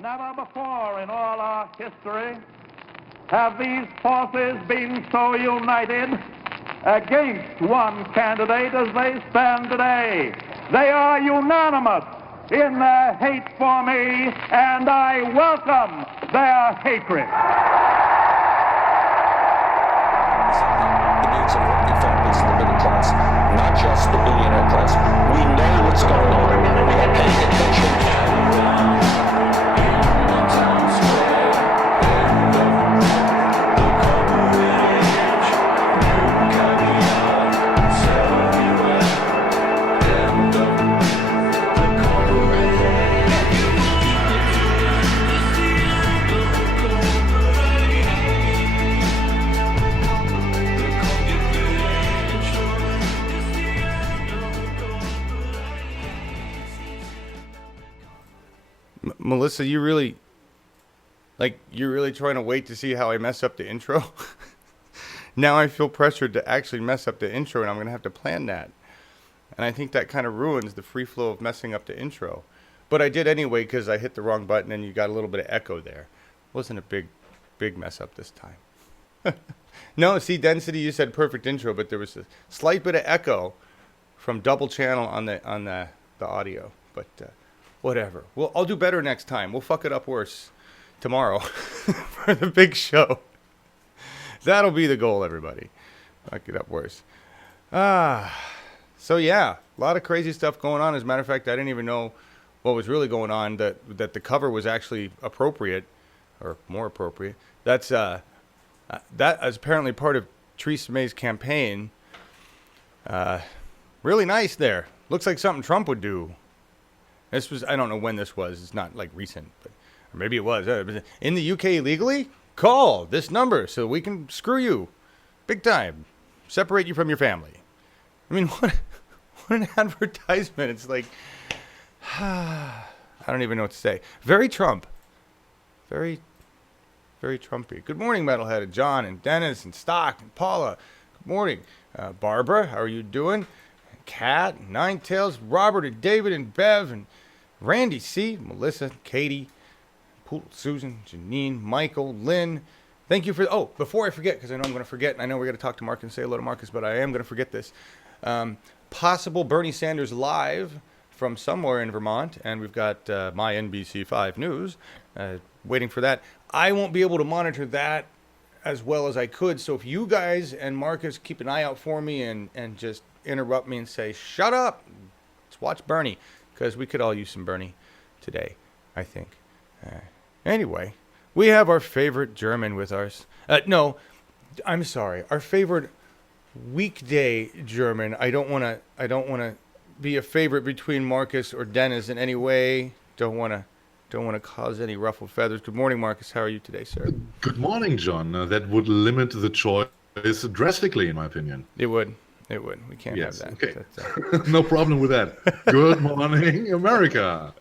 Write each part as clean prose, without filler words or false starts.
Never before in all our history have these forces been so united against one candidate as they stand today. They are unanimous in their hate for me, and I welcome their hatred. The needs of working families and the middle class, not just the billionaire class. We know what's going on. We are paying attention. Melissa, you're really trying to wait to see how I mess up the intro? Now I feel pressured to actually mess up the intro, and I'm going to have to plan that. And I think that kind of ruins the free flow of messing up the intro. But I did anyway because I hit the wrong button and you got a little bit of echo there. Wasn't a big mess up this time. No, see, Density, you said perfect intro, but there was a slight bit of echo from double channel on the audio. But whatever. I'll do better next time. We'll fuck it up worse tomorrow for the big show. That'll be the goal, everybody. Fuck it up worse. So yeah, a lot of crazy stuff going on. As a matter of fact, I didn't even know what was really going on, that the cover was actually appropriate, or more appropriate. That is apparently part of Theresa May's campaign. Really nice there. Looks like something Trump would do. This was, I don't know when this was. It's not like recent, but or maybe it was. In the UK legally, call this number so we can screw you big time. Separate you from your family. I mean, what an advertisement. It's like, I don't even know what to say. Very Trump. Very, very Trumpy. Good morning, Metalhead. John and Dennis and Stock and Paula. Good morning. Barbara, how are you doing? Kat, Nine Tails, Robert and David and Bev and Randy C, Melissa, Katie, Poodle, Susan, Janine, Michael, Lynn. Thank you for, before I forget, because I know I'm going to forget, and I know we're going to talk to Mark and say hello to Marcus, but I am going to forget this. Possible Bernie Sanders live from somewhere in Vermont, and we've got my NBC5 News waiting for that. I won't be able to monitor that as well as I could, so if you guys and Marcus keep an eye out for me and just interrupt me and say, shut up, let's watch Bernie, because we could all use some Bernie today, I think. Anyway, we have our favorite German with us. No, I'm sorry, our favorite weekday German. I don't want to be a favorite between Marcus or Dennis in any way. Don't want to cause any ruffled feathers. Good morning, Marcus. How are you today, sir? Good morning, John. That would limit the choice drastically, in my opinion. It would. We can't have that. Okay. No problem with that. Good morning, America.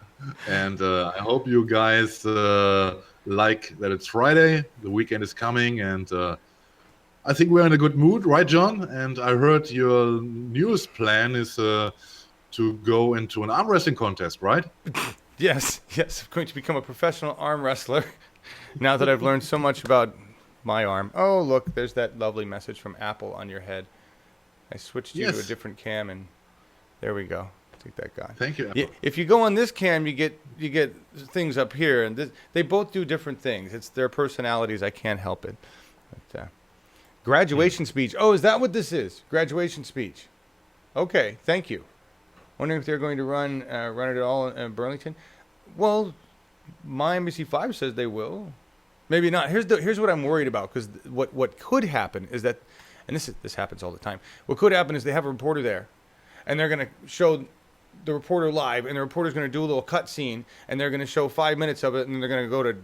And I hope you guys like that it's Friday. The weekend is coming, and I think we're in a good mood, right, John? And I heard your news plan is to go into an arm wrestling contest, right? Yes. I'm going to become a professional arm wrestler now that I've learned so much about my arm. Oh, look, there's that lovely message from Apple on your head. I switched you to a different cam, and there we go. Take that guy. Thank you, Apple. If you go on this cam, you get things up here, and they both do different things. It's their personalities. I can't help it. But, graduation speech. Oh, is that what this is? Graduation speech. Okay, thank you. Wondering if they're going to run it at all in Burlington. Well, my NBC5 says they will. Maybe not. Here's what I'm worried about, because what could happen is that, and this happens all the time. What could happen is they have a reporter there, and they're going to show the reporter live, and the reporter's going to do a little cut scene, and they're going to show 5 minutes of it, and then they're going to go to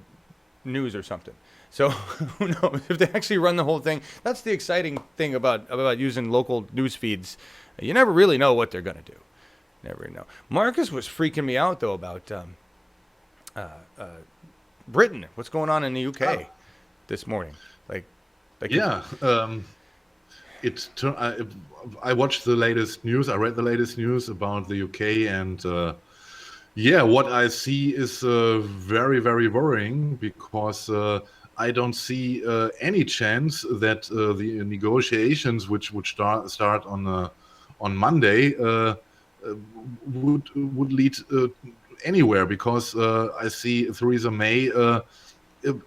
news or something. So who knows if they actually run the whole thing? That's the exciting thing about using local news feeds. You never really know what they're going to do. Never know. Marcus was freaking me out though about Britain. What's going on in the UK this morning? I watched the latest news. I read the latest news about the UK, and Yeah, what I see is very, very worrying because I don't see any chance that the negotiations, which would start on Monday, would lead anywhere. Because I see Theresa May.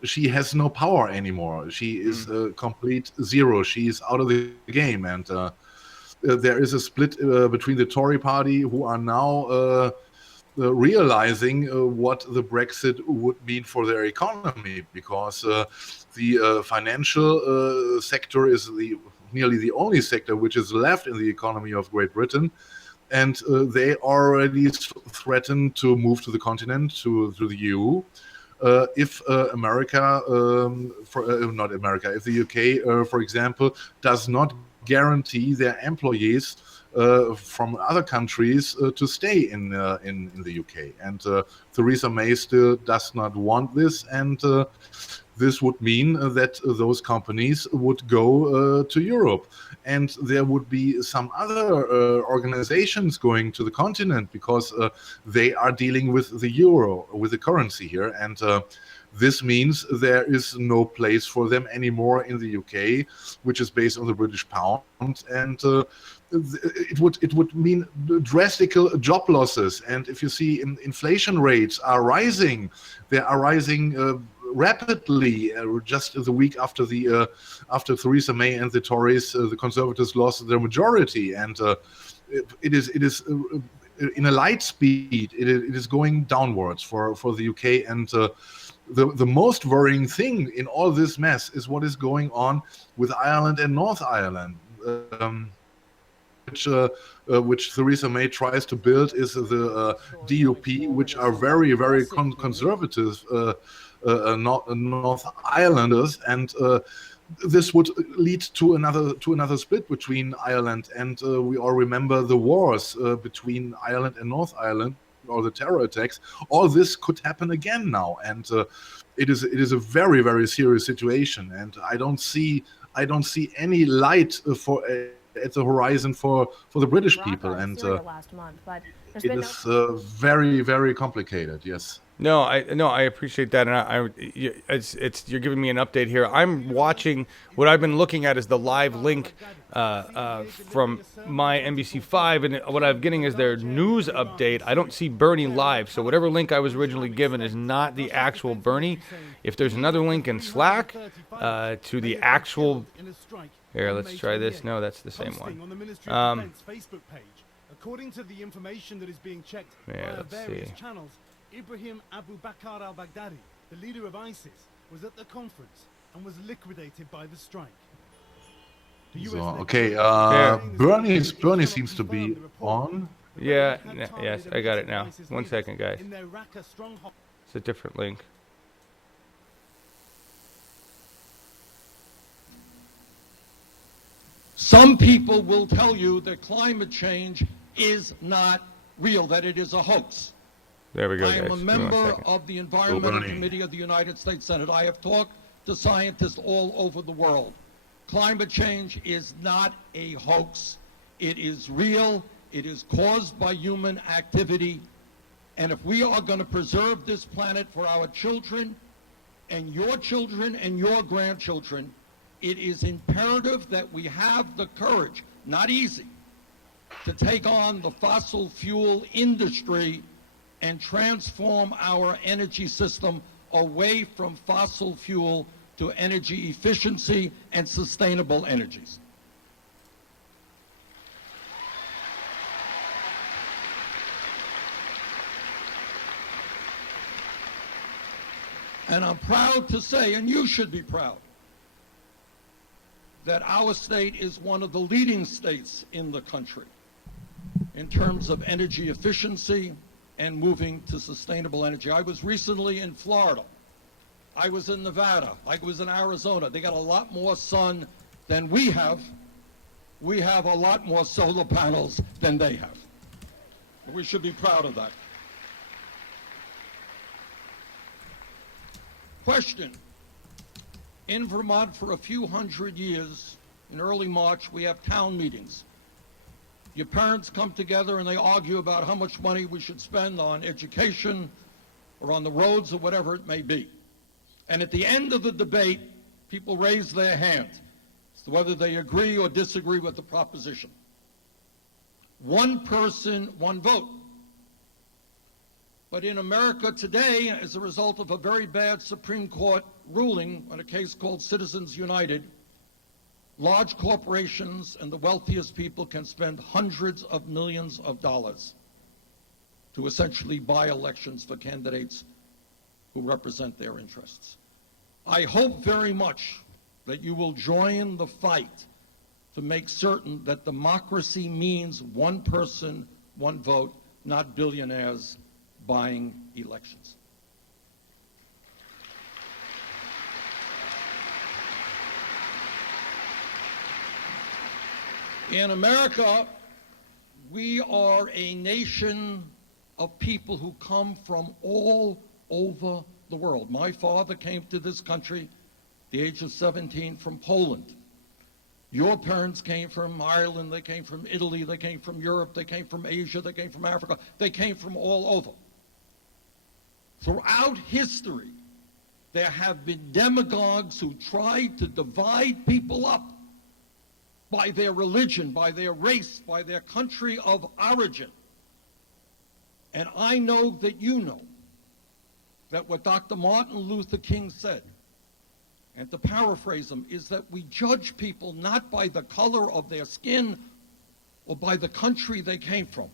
She has no power anymore. She is complete zero. She is out of the game, and there is a split between the Tory party, who are now realizing what the Brexit would mean for their economy, because the financial sector is nearly the only sector which is left in the economy of Great Britain, and they already threatened to move to the continent, to the EU. If America, not America, if the UK, for example, does not guarantee their employees from other countries to stay in the UK, and Theresa May still does not want this, and this would mean that those companies would go to Europe, and there would be some other organizations going to the continent, because they are dealing with the euro, with the currency here, and this means there is no place for them anymore in the UK, which is based on the British pound, and it would mean drastic job losses. And if you see inflation rates are rising, they are rising rapidly. Just the week after after Theresa May and the Tories, the Conservatives lost their majority, and it is in a light speed. It is going downwards for the UK, and the most worrying thing in all this mess is what is going on with Ireland and North Ireland. Which Theresa May tries to build is the DUP, which are very, very conservative North Islanders, and this would lead to another split between Ireland. And we all remember the wars between Ireland and North Ireland, or the terror attacks. All this could happen again now, and it is a very, very serious situation. And I don't see any light at the horizon for the British people, and last month, but it is very, very complicated. Yes. No, I appreciate that, and you're giving me an update here. I'm watching. What I've been looking at is the live link from my NBC5, and what I'm getting is their news update. I don't see Bernie live, so whatever link I was originally given is not the actual Bernie. If there's another link in Slack to the actual, here, let's try this. No, that's the same one. According to the information that is being checked via various channels, Ibrahim Abu Bakr al-Baghdadi, the leader of ISIS, was at the conference and was liquidated by the strike. Bernie seems to be on. Yeah, yes, I got it now. 1 second, guys. It's a different link. Some people will tell you that climate change is not real, that it is a hoax. There we go, guys. I am a member of the Environmental Committee of the United States Senate. I have talked to scientists all over the world. Climate change is not a hoax. It is real. It is caused by human activity. And if we are going to preserve this planet for our children and your grandchildren, it is imperative that we have the courage, not easy, to take on the fossil fuel industry and transform our energy system away from fossil fuel to energy efficiency and sustainable energies. And I'm proud to say, and you should be proud, that our state is one of the leading states in the country in terms of energy efficiency and moving to sustainable energy. I was recently in Florida. I was in Nevada. I was in Arizona. They got a lot more sun than we have. We have a lot more solar panels than they have. We should be proud of that. Question. In Vermont, for a few hundred years, in early March, we have town meetings. Your parents come together and they argue about how much money we should spend on education or on the roads or whatever it may be. And at the end of the debate, people raise their hand as to whether they agree or disagree with the proposition. One person, one vote. But in America today, as a result of a very bad Supreme Court ruling on a case called Citizens United, large corporations and the wealthiest people can spend hundreds of millions of dollars to essentially buy elections for candidates who represent their interests. I hope very much that you will join the fight to make certain that democracy means one person, one vote, not billionaires buying elections. In America, we are a nation of people who come from all over the world. My father came to this country at the age of 17 from Poland. Your parents came from Ireland, they came from Italy, they came from Europe, they came from Asia, they came from Africa, they came from all over. Throughout history, there have been demagogues who tried to divide people up by their religion, by their race, by their country of origin. And I know that you know that what Dr. Martin Luther King said, and to paraphrase him, is that we judge people not by the color of their skin or by the country they came from.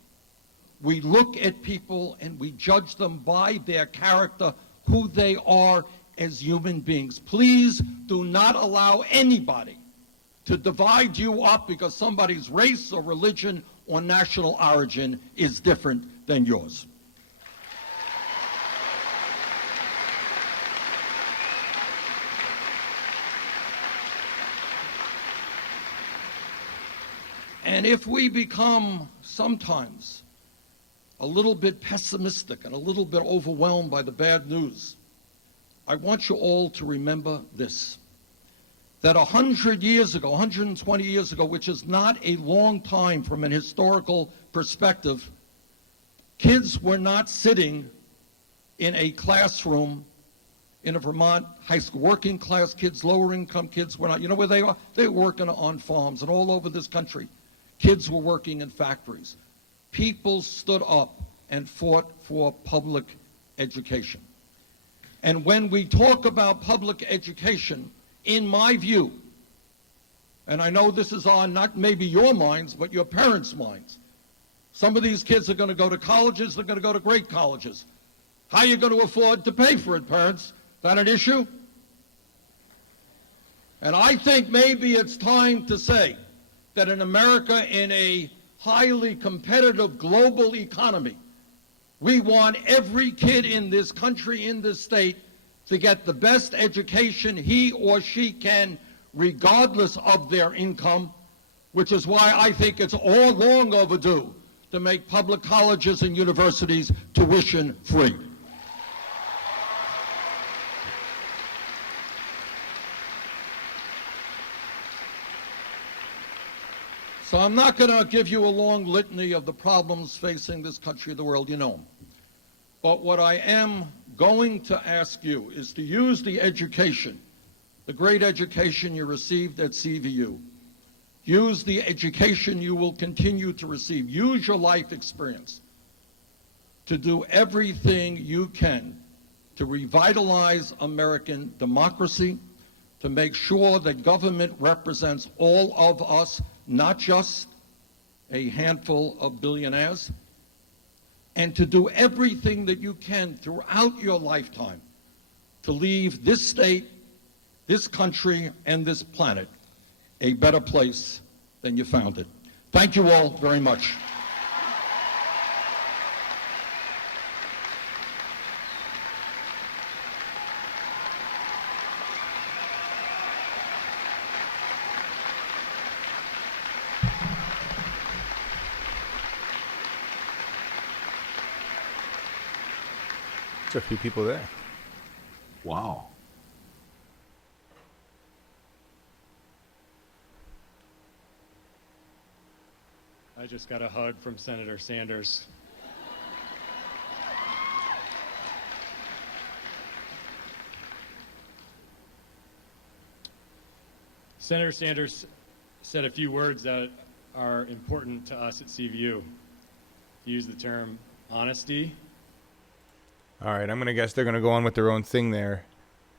We look at people and we judge them by their character, who they are as human beings. Please do not allow anybody to divide you up because somebody's race or religion or national origin is different than yours. And if we become sometimes a little bit pessimistic and a little bit overwhelmed by the bad news, I want you all to remember this, that 100 years ago, 120 years ago, which is not a long time from an historical perspective, kids were not sitting in a classroom in a Vermont high school. Working class kids, lower income kids were not. You know where they are? They were working on farms and all over this country. Kids were working in factories. People stood up and fought for public education. And when we talk about public education, in my view, and I know this is on not maybe your minds, but your parents' minds, some of these kids are going to go to colleges, they're going to go to great colleges. How are you going to afford to pay for it, parents? Is that an issue? And I think maybe it's time to say that in America, in a highly competitive global economy, we want every kid in this country, in this state, to get the best education he or she can, regardless of their income, which is why I think it's all long overdue to make public colleges and universities tuition free. So I'm not going to give you a long litany of the problems facing this country and the world, you know them. But what I am going to ask you is to use the education, the great education you received at CVU. Use the education you will continue to receive. Use your life experience to do everything you can to revitalize American democracy, to make sure that government represents all of us, not just a handful of billionaires, and to do everything that you can throughout your lifetime to leave this state, this country, and this planet a better place than you found it. Thank you all very much. There's a few people there. Wow. I just got a hug from Senator Sanders. Senator Sanders said a few words that are important to us at CVU. He used the term honesty. All right, I'm going to guess they're going to go on with their own thing there.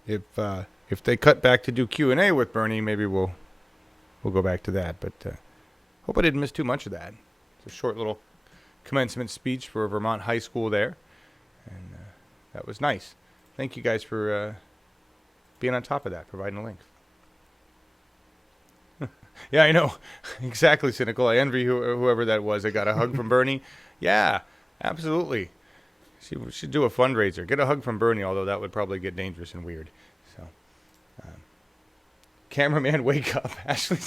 If they cut back to do Q&A with Bernie, maybe we'll go back to that. But hope I didn't miss too much of that. It's a short little commencement speech for a Vermont high school there. And that was nice. Thank you guys for being on top of that, providing a link. Yeah, I know. Exactly, Cynical. I envy whoever that was that got a hug from Bernie. Yeah, absolutely. She should do a fundraiser. Get a hug from Bernie, although that would probably get dangerous and weird. So, cameraman, wake up. Ashley.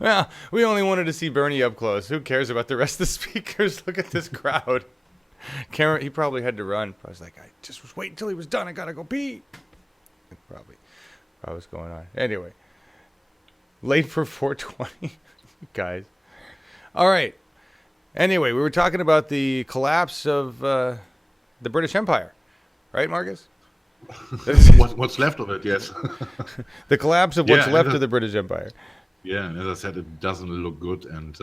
Well, we only wanted to see Bernie up close. Who cares about the rest of the speakers? Look at this crowd. He probably had to run. I was like, I just was waiting until he was done. I got to go pee. Probably what's going on. Anyway, late for 420, guys. All right. Anyway, we were talking about the collapse of the British Empire, right, Marcus? What's left of it, yes. The collapse of what's left of the British Empire. Yeah, and as I said, it doesn't look good, and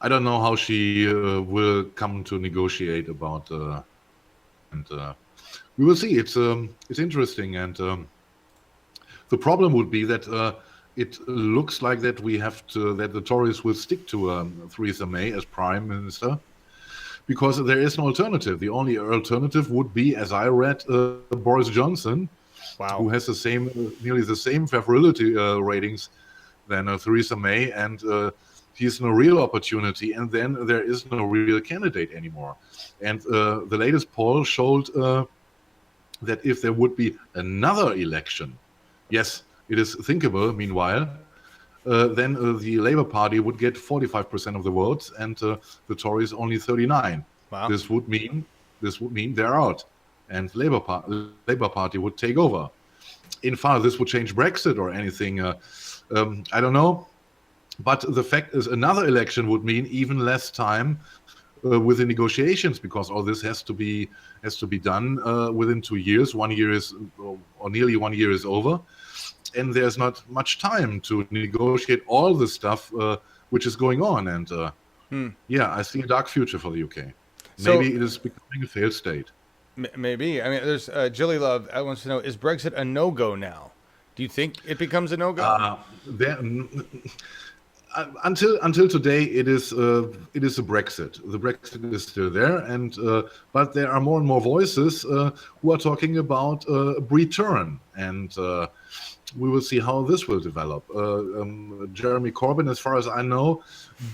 I don't know how she will come to negotiate about, and we will see. It's interesting, and the problem would be that it looks like that that the Tories will stick to Theresa May as Prime Minister, because there is no alternative. The only alternative would be, as I read, Boris Johnson, who has nearly the same favorability ratings than Theresa May, and he's no real opportunity, and then there is no real candidate anymore. And the latest poll showed that if there would be another election, yes, it is thinkable, meanwhile, then the Labour Party would get 45% of the votes, and the Tories only 39%. Wow. This would mean they're out, and Labour Party would take over. In fact, this would change Brexit or anything. I don't know, but the fact is, another election would mean even less time with the negotiations, because all this has to be done within 2 years. 1 year is, or nearly 1 year is over. And there's not much time to negotiate all the stuff which is going on. And yeah, I see a dark future for the UK. Maybe it is becoming a failed state. Maybe. I mean, there's Jilly Love. I want to know, is Brexit a no-go now? Do you think it becomes a no-go? Until today, it is a Brexit. The Brexit is still there, and but there are more and more voices who are talking about a return, and we will see how this will develop. Jeremy Corbyn, as far as I know,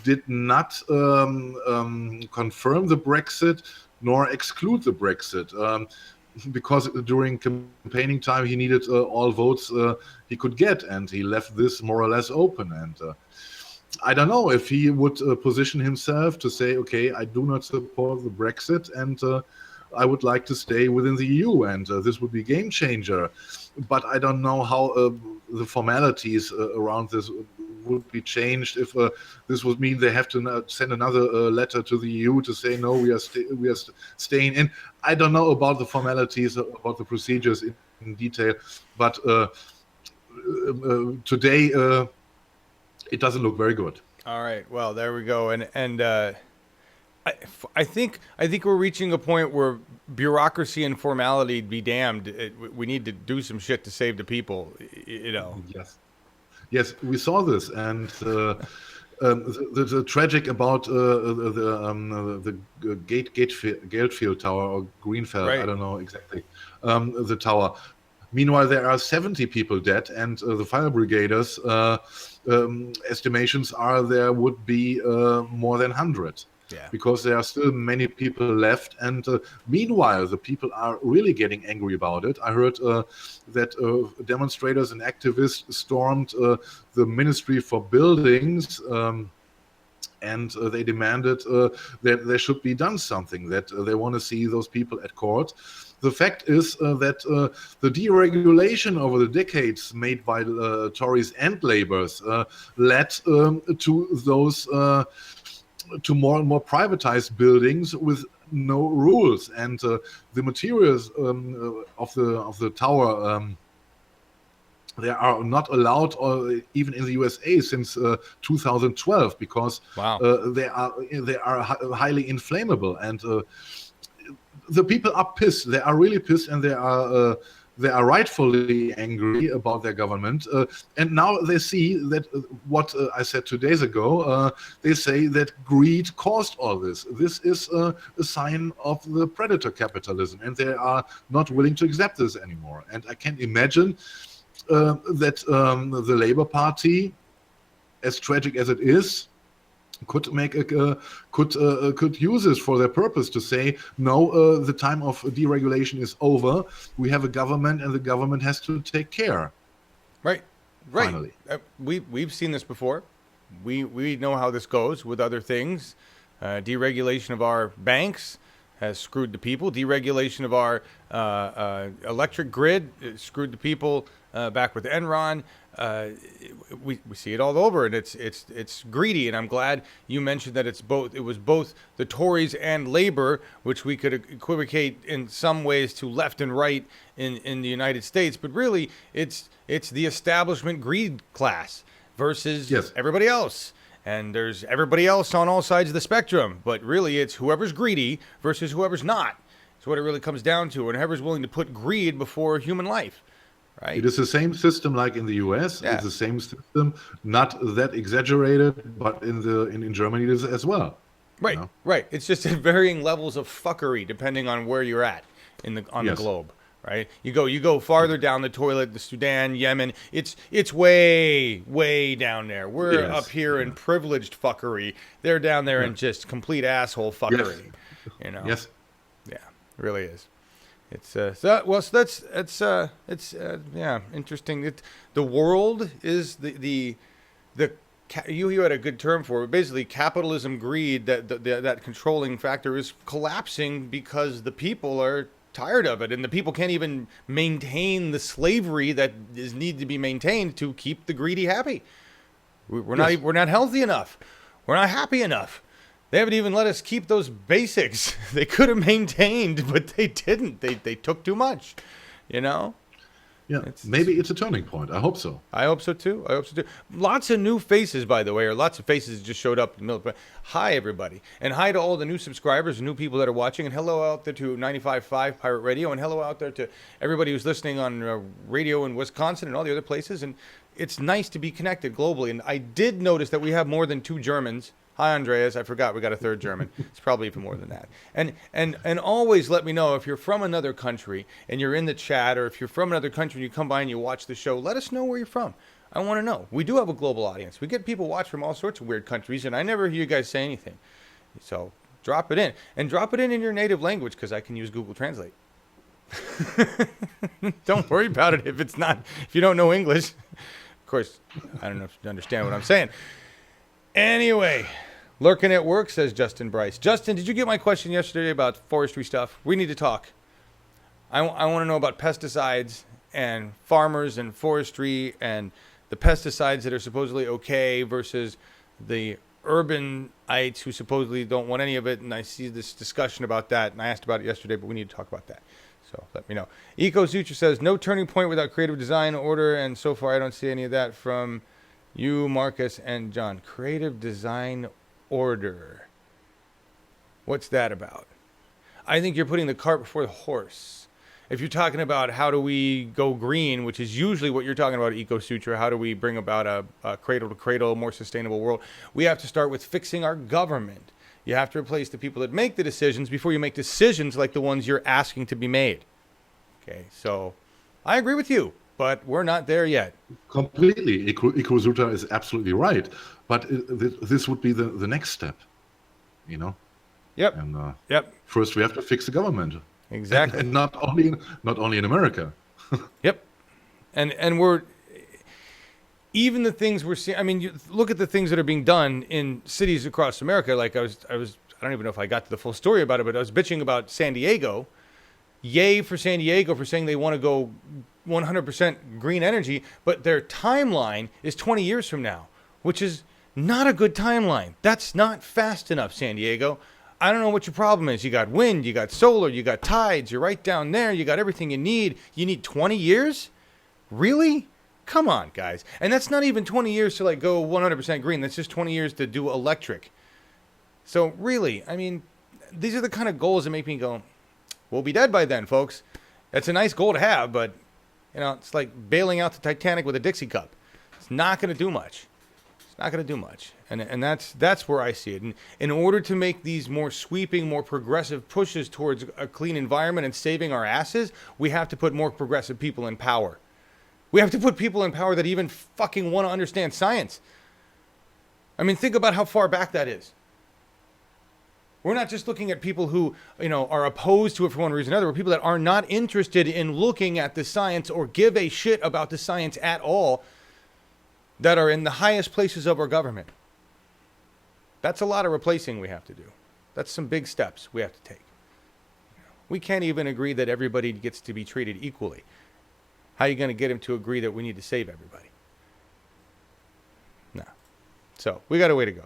did not confirm the Brexit nor exclude the Brexit. Because during campaigning time he needed all votes he could get, and he left this more or less open. And I don't know if he would position himself to say, okay, I do not support the Brexit, and I would like to stay within the EU, and this would be a game changer. But I don't know how the formalities around this would be changed if this would mean they have to send another letter to the EU to say, no, we are staying in. I don't know about the formalities, about the procedures in detail, but today it doesn't look very good. All right, well, there we go. And I think we're reaching a point where bureaucracy and formality be damned. We need to do some shit to save the people, you know. Yes, we saw this, and the tragic about the Gatefield Tower or Grenfell, right. I don't know exactly, the tower. Meanwhile, there are 70 people dead, and the fire brigaders estimations are there would be more than 100. Yeah. Because there are still many people left, and meanwhile the people are really getting angry about it. I heard that demonstrators and activists stormed the Ministry for Buildings and they demanded that there should be done something, that they want to see those people at court. The fact is that the deregulation over the decades made by Tories and Labours led to those to more and more privatized buildings with no rules, and the materials of the tower. They are not allowed, even in the USA, since 2012, because they are highly inflammable, and the people are pissed. They are really pissed, and they are rightfully angry about their government. And now they see that what I said 2 days ago. They say that greed caused all this. This is a sign of the predator capitalism, and they are not willing to accept this anymore. And I can't imagine that the Labour Party, as tragic as it is, could make could use this for their purpose to say no, the time of deregulation is over. We have a government, and the government has to take care. Right. Finally, we've seen this before. We know how this goes with other things. Deregulation of our banks has screwed the people. Deregulation of our electric grid screwed the people. Back with Enron, we see it all over, and it's greedy. And I'm glad you mentioned that it's both. It was both the Tories and Labor, which we could equivocate in some ways to left and right in the United States. But really, it's the establishment greed class versus everybody else. And there's everybody else on all sides of the spectrum. But really, it's whoever's greedy versus whoever's not. It's what it really comes down to. And whoever's willing to put greed before human life. Right. It is the same system like in the US. Yeah. It's the same system, not that exaggerated, but in Germany it is as well. Right, you know? Right. It's just at varying levels of fuckery depending on where you're at on the globe. Right. You go farther down the toilet, the Sudan, Yemen. It's way down there. We're up here in privileged fuckery. They're down there in just complete asshole fuckery. Yes. You know. Yes. Yeah, it really is. It's interesting. The world is the you had a good term for it. Basically, capitalism, greed, that controlling factor is collapsing because the people are tired of it, and the people can't even maintain the slavery that is need to be maintained to keep the greedy happy. We're not healthy enough. We're not happy enough. They haven't even let us keep those basics. They could have maintained, but they didn't. They took too much, you know? Yeah, maybe it's a turning point. I hope so. I hope so, too. Lots of new faces, by the way, or lots of faces just showed up in the middle. Hi, everybody. And hi to all the new subscribers and new people that are watching. And hello out there to 95.5 Pirate Radio. And hello out there to everybody who's listening on radio in Wisconsin and all the other places. And it's nice to be connected globally. And I did notice that we have more than 2 Germans. Hi, Andreas. I forgot we got a 3rd German. It's probably even more than that. And always let me know if you're from another country and you're in the chat, or if you're from another country and you come by and you watch the show, let us know where you're from. I want to know. We do have a global audience. We get people watch from all sorts of weird countries, and I never hear you guys say anything. So drop it in. And drop it in your native language, because I can use Google Translate. Don't worry about it if you don't know English. Of course, I don't know if you understand what I'm saying. Anyway, lurking at work, says Justin Bryce. Justin, did you get my question yesterday about forestry stuff? We need to talk. I want to know about pesticides and farmers and forestry and the pesticides that are supposedly okay versus the urbanites who supposedly don't want any of it. And I see this discussion about that, and I asked about it yesterday, but we need to talk about that. So let me know. Eco Sutra says, no turning point without creative design order, and so far I don't see any of that from you, Marcus, and John. Creative design order. What's that about? I think you're putting the cart before the horse. If you're talking about how do we go green, which is usually what you're talking about, Eco Sutra, how do we bring about a cradle-to-cradle, more sustainable world, we have to start with fixing our government. You have to replace the people that make the decisions before you make decisions like the ones you're asking to be made. Okay, so I agree with you. But we're not there yet. Completely. Eco Sutra is absolutely right. But this would be the next step, you know? Yep. And yep. First, we have to fix the government. Exactly. And not only in America. Yep. And we're even the things we're seeing, I mean, you look at the things that are being done in cities across America. Like I don't even know if I got to the full story about it, but I was bitching about San Diego. Yay for San Diego for saying they want to go 100% green energy, but their timeline is 20 years from now, which is not a good timeline. That's not fast enough, San Diego. I don't know what your problem is. You got wind, you got solar, you got tides, you're right down there, you got everything you need. You need 20 years? Really? Come on, guys. And that's not even 20 years to like go 100% green. That's just 20 years to do electric. So really, I mean, these are the kind of goals that make me go, we'll be dead by then, folks. That's a nice goal to have, but you know, it's like bailing out the Titanic with a Dixie cup. It's not going to do much. It's not going to do much. And that's where I see it. And in order to make these more sweeping, more progressive pushes towards a clean environment and saving our asses, we have to put more progressive people in power. We have to put people in power that even fucking want to understand science. I mean, think about how far back that is. We're not just looking at people who, you know, are opposed to it for one reason or another. We're people that are not interested in looking at the science or give a shit about the science at all that are in the highest places of our government. That's a lot of replacing we have to do. That's some big steps we have to take. We can't even agree that everybody gets to be treated equally. How are you going to get him to agree that we need to save everybody? No. So we got a way to go.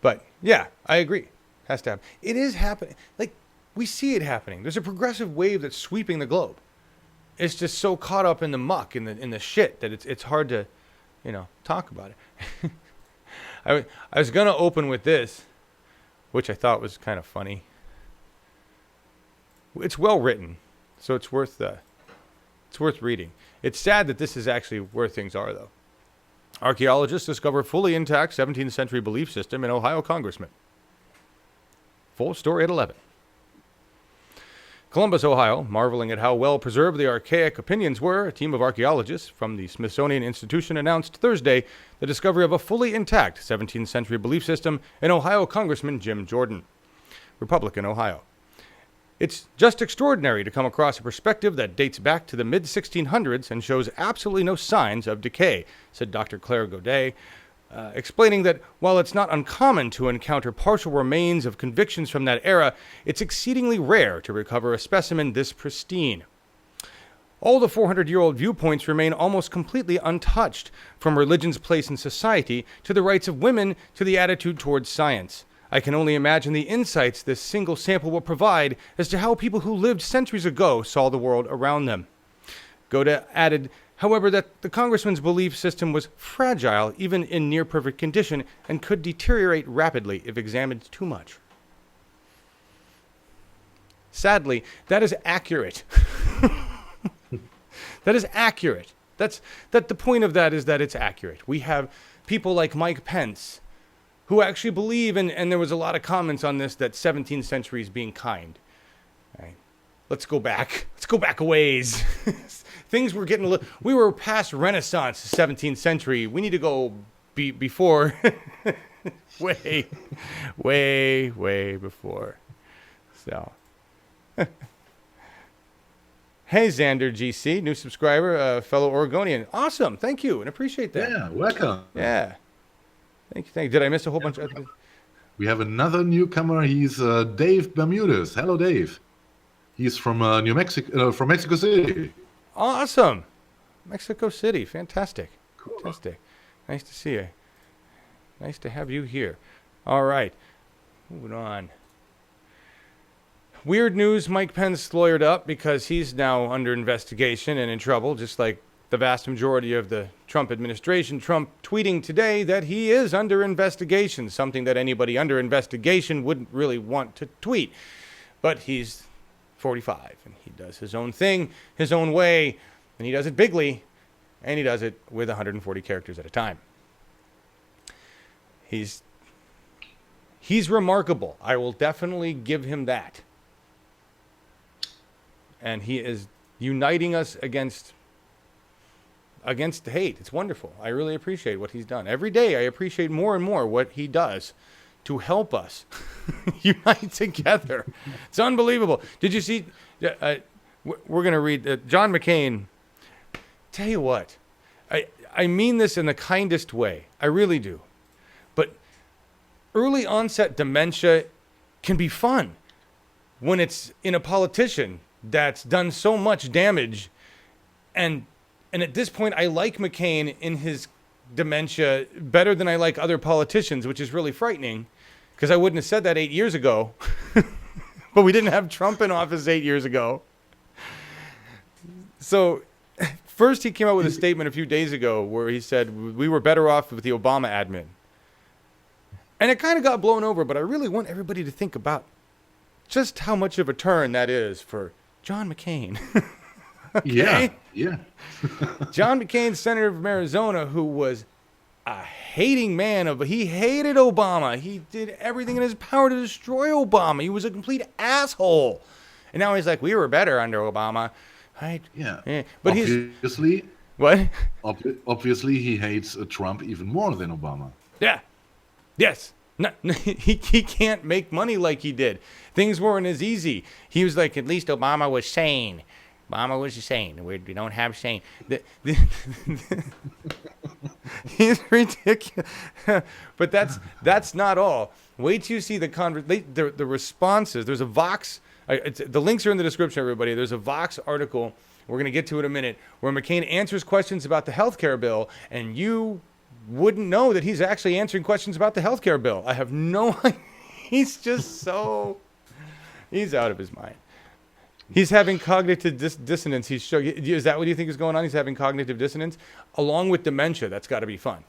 But yeah, I agree. Has to happen. It is happening. Like, we see it happening. There's a progressive wave that's sweeping the globe. It's just so caught up in the muck, in the shit, that it's hard to, you know, talk about it. I was going to open with this, which I thought was kind of funny. It's well written, so it's worth reading. It's sad that this is actually where things are, though. Archaeologists discover fully intact 17th century belief system in Ohio congressman. Full story at 11. Columbus, Ohio, marveling at how well preserved the archaic opinions were, a team of archaeologists from the Smithsonian Institution announced Thursday the discovery of a fully intact 17th century belief system in Ohio Congressman Jim Jordan, Republican, Ohio. It's just extraordinary to come across a perspective that dates back to the mid-1600s and shows absolutely no signs of decay, said Dr. Claire Godet, explaining that while it's not uncommon to encounter partial remains of convictions from that era, it's exceedingly rare to recover a specimen this pristine. All the 400-year-old viewpoints remain almost completely untouched, from religion's place in society to the rights of women to the attitude towards science. I can only imagine the insights this single sample will provide as to how people who lived centuries ago saw the world around them. Godet added, however, that the congressman's belief system was fragile even in near-perfect condition and could deteriorate rapidly if examined too much. Sadly, that is accurate. That is accurate. The point of that is that it's accurate. We have people like Mike Pence who actually believe, and there was a lot of comments on this, that 17th century is being kind. Right. Let's go back. Let's go back a ways. Things were getting we were past Renaissance, 17th century. We need to go before. way before. So. Hey, Xander GC, new subscriber, fellow Oregonian. Awesome. Thank you and appreciate that. Yeah, welcome. Yeah. Thank you. Did I miss a whole bunch of... We have another newcomer. He's Dave Bermudez. Hello, Dave. He's from from Mexico City. Awesome. Mexico City. Fantastic. Cool. Fantastic. Nice to see you. Nice to have you here. All right. Moving on. Weird news, Mike Pence lawyered up because he's now under investigation and in trouble, just like the vast majority of the Trump administration. Trump tweeting today that he is under investigation, something that anybody under investigation wouldn't really want to tweet. But he's 45, and he does his own thing, his own way, and he does it bigly, and he does it with 140 characters at a time. He's remarkable. I will definitely give him that. And he is uniting us against hate. It's wonderful. I really appreciate what he's done. Every day I appreciate more and more what he does to help us unite together. It's unbelievable. Did you see, we're going to read, John McCain, tell you what, I mean this in the kindest way. I really do. But early onset dementia can be fun when it's in a politician that's done so much damage. And at this point, I like McCain in his dementia better than I like other politicians, which is really frightening because I wouldn't have said that 8 years ago. But we didn't have Trump in office 8 years ago. So first he came out with a statement a few days ago where he said we were better off with the Obama admin. And it kind of got blown over, but I really want everybody to think about just how much of a turn that is for John McCain. Okay? Yeah. John McCain, senator from Arizona, who was a hating man he hated Obama. He did everything in his power to destroy Obama. He was a complete asshole. And now he's like, we were better under Obama. Right? Yeah. But obviously, what? Obviously, he hates Trump even more than Obama. Yeah. Yes. No, he can't make money like he did. Things weren't as easy. He was like, at least Obama was sane. Obama was sane. We don't have sane. He's ridiculous. But that's not all. Wait till you see the responses. There's a Vox. The links are in the description, everybody. There's a Vox article. We're going to get to it in a minute, where McCain answers questions about the health care bill, and you wouldn't know that he's actually answering questions about the health care bill. I have no idea. He's just so... He's out of his mind. He's having cognitive dissonance. Is that what you think is going on? He's having cognitive dissonance along with dementia. That's got to be fun.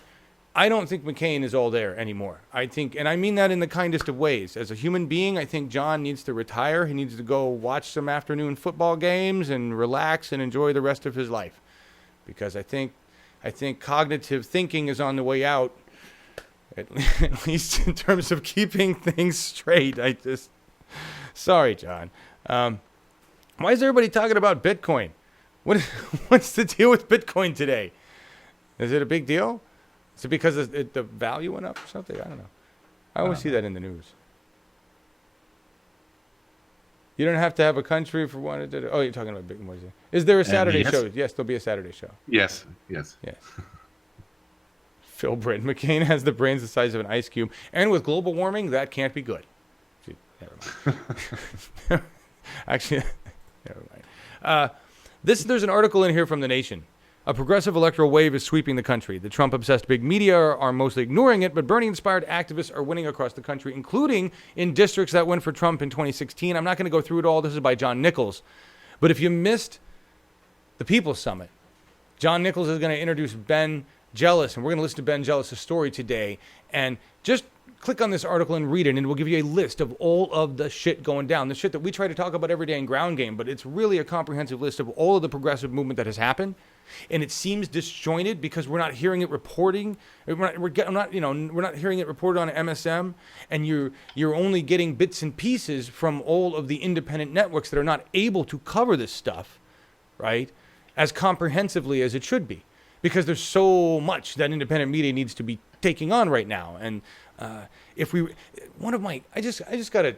I don't think McCain is all there anymore. I think, and I mean that in the kindest of ways. As a human being, I think John needs to retire. He needs to go watch some afternoon football games and relax and enjoy the rest of his life. Because I think cognitive thinking is on the way out, at least in terms of keeping things straight. Sorry, John. Why is everybody talking about Bitcoin? What's the deal with Bitcoin today? Is it a big deal? Is it because the value went up or something? I don't know. I always see that in the news. You don't have to have a country for one. Oh, you're talking about Bitcoin. Is there a Saturday show? Yes, there'll be a Saturday show. Yes. Phil Britton. McCain has the brains the size of an ice cube. And with global warming, that can't be good. See, never mind. Actually, never mind. There's an article in here from The Nation. A progressive electoral wave is sweeping the country. The Trump-obsessed big media are mostly ignoring it, but Bernie-inspired activists are winning across the country, including in districts that went for Trump in 2016. I'm not going to go through it all. This is by John Nichols. But if you missed the People's Summit, John Nichols is going to introduce Ben Jealous, and we're going to listen to Ben Jealous' story today. And just click on this article and read it, and it will give you a list of all of the shit going down. The shit that we try to talk about every day in Ground Game, but it's really a comprehensive list of all of the progressive movement that has happened. And it seems disjointed because we're not hearing it reporting. We're not hearing it reported on MSM, and you're only getting bits and pieces from all of the independent networks that are not able to cover this stuff, right, as comprehensively as it should be, because there's so much that independent media needs to be taking on right now. And I just gotta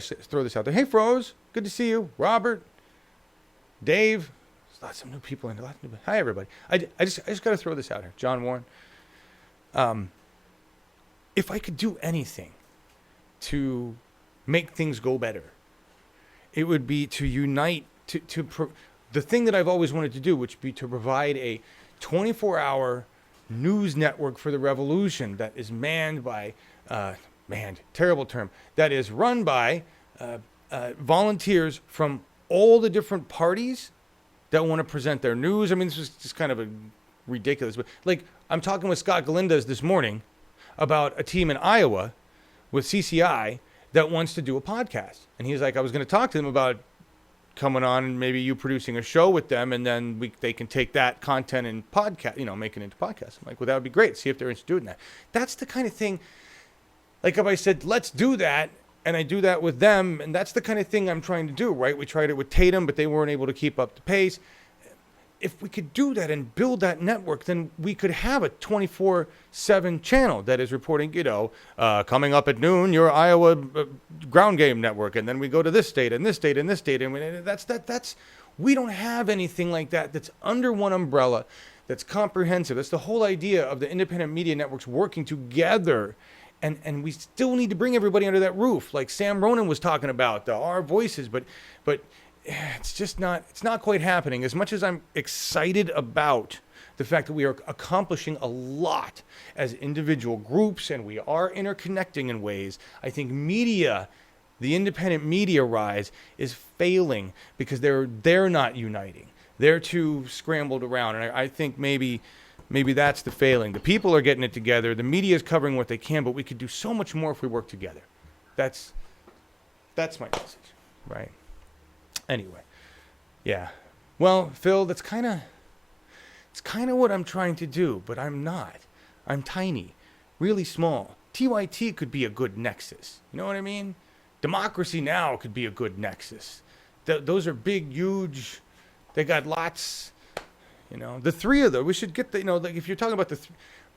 throw this out there. Hey, Froze, good to see you. Robert, Dave. Lots of new people in. Hi, everybody. I just got to throw this out here. John Warren. If I could do anything to make things go better, it would be to unite, the thing that I've always wanted to do, which would be to provide a 24-hour news network for the revolution that is manned by, terrible term, that is run by volunteers from all the different parties that want to present their news. I mean, this is just kind of a ridiculous. But like, I'm talking with Scott Galindez this morning about a team in Iowa with CCI that wants to do a podcast. And he's like, I was going to talk to them about coming on and maybe you producing a show with them, and then they can take that content and podcast, make it into podcasts. I'm like, well, that would be great. See if they're interested in doing that. That's the kind of thing, like if I said, let's do that, and I do that with them, and that's the kind of thing I'm trying to do, right? We tried it with Tatum, but they weren't able to keep up the pace. If we could do that and build that network, then we could have a 24/7 channel that is reporting, coming up at noon, your Iowa Ground Game network, and then we go to this state and this state and this state, and that's we don't have anything like that that's under one umbrella that's comprehensive. That's the whole idea of the independent media networks working together. And we still need to bring everybody under that roof, like Sam Ronan was talking about, our voices. But it's just it's not quite happening. As much as I'm excited about the fact that we are accomplishing a lot as individual groups and we are interconnecting in ways, I think media, the independent media rise, is failing because they're not uniting. They're too scrambled around. And I think maybe that's the failing. The people are getting it together. The media is covering what they can, but we could do so much more if we work together. That's my message, right? Anyway, yeah. Well, Phil, it's kind of what I'm trying to do, but I'm not. I'm tiny, really small. TYT could be a good nexus. You know what I mean? Democracy Now! Could be a good nexus. Those are big, huge. They got lots. The three of them, we should get like if you're talking about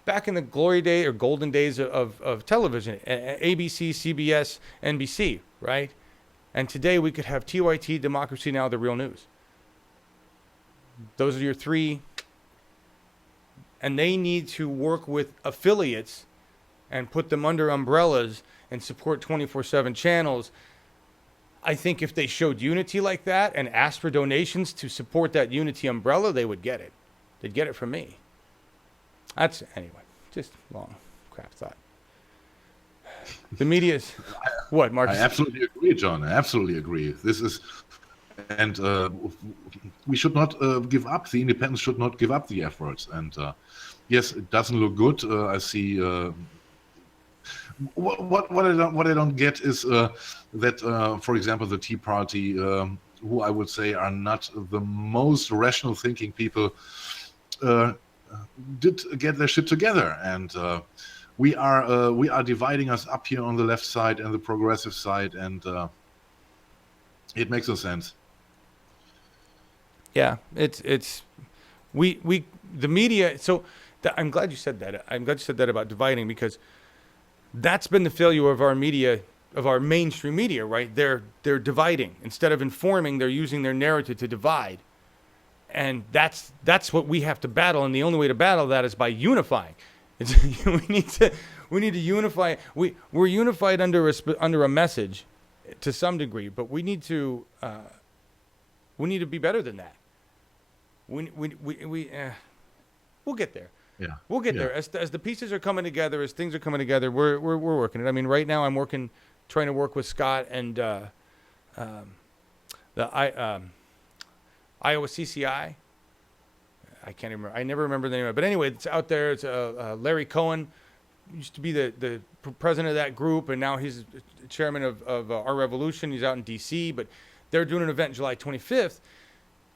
back in the glory day or golden days of television, ABC, CBS, NBC, right? And today we could have TYT, Democracy Now!, The Real News. Those are your three. And they need to work with affiliates and put them under umbrellas and support 24/7 channels. I think if they showed unity like that and asked for donations to support that unity umbrella, they would get it. They'd get it from me. Anyway, just long crap thought. The media's, what, Markus? I absolutely agree, John. I absolutely agree. This is, and we should not give up. The independents should not give up the efforts. And yes, it doesn't look good. I see. What I don't get is that, for example, the Tea Party, who I would say are not the most rational thinking people, did get their shit together, and we are dividing us up here on the left side and the progressive side, and it makes no sense. Yeah, the media. So I'm glad you said that. I'm glad you said that about dividing, because that's been the failure of our media, of our mainstream media, right? They're dividing. Instead of informing, they're using their narrative to divide. And that's what we have to battle, and the only way to battle that is by unifying. We need to unify. We're unified under a message, to some degree, but we need to be better than that. We'll get there. Yeah, we'll get there as the pieces are coming together, as things are coming together. We're working it. I mean, right now I'm trying to work with Scott and the Iowa CCI. I can't even remember. I never remember the name of it. But anyway, it's out there. It's Larry Cohen, used to be the president of that group, and now he's chairman of Our Revolution. He's out in D.C., but they're doing an event July 25th.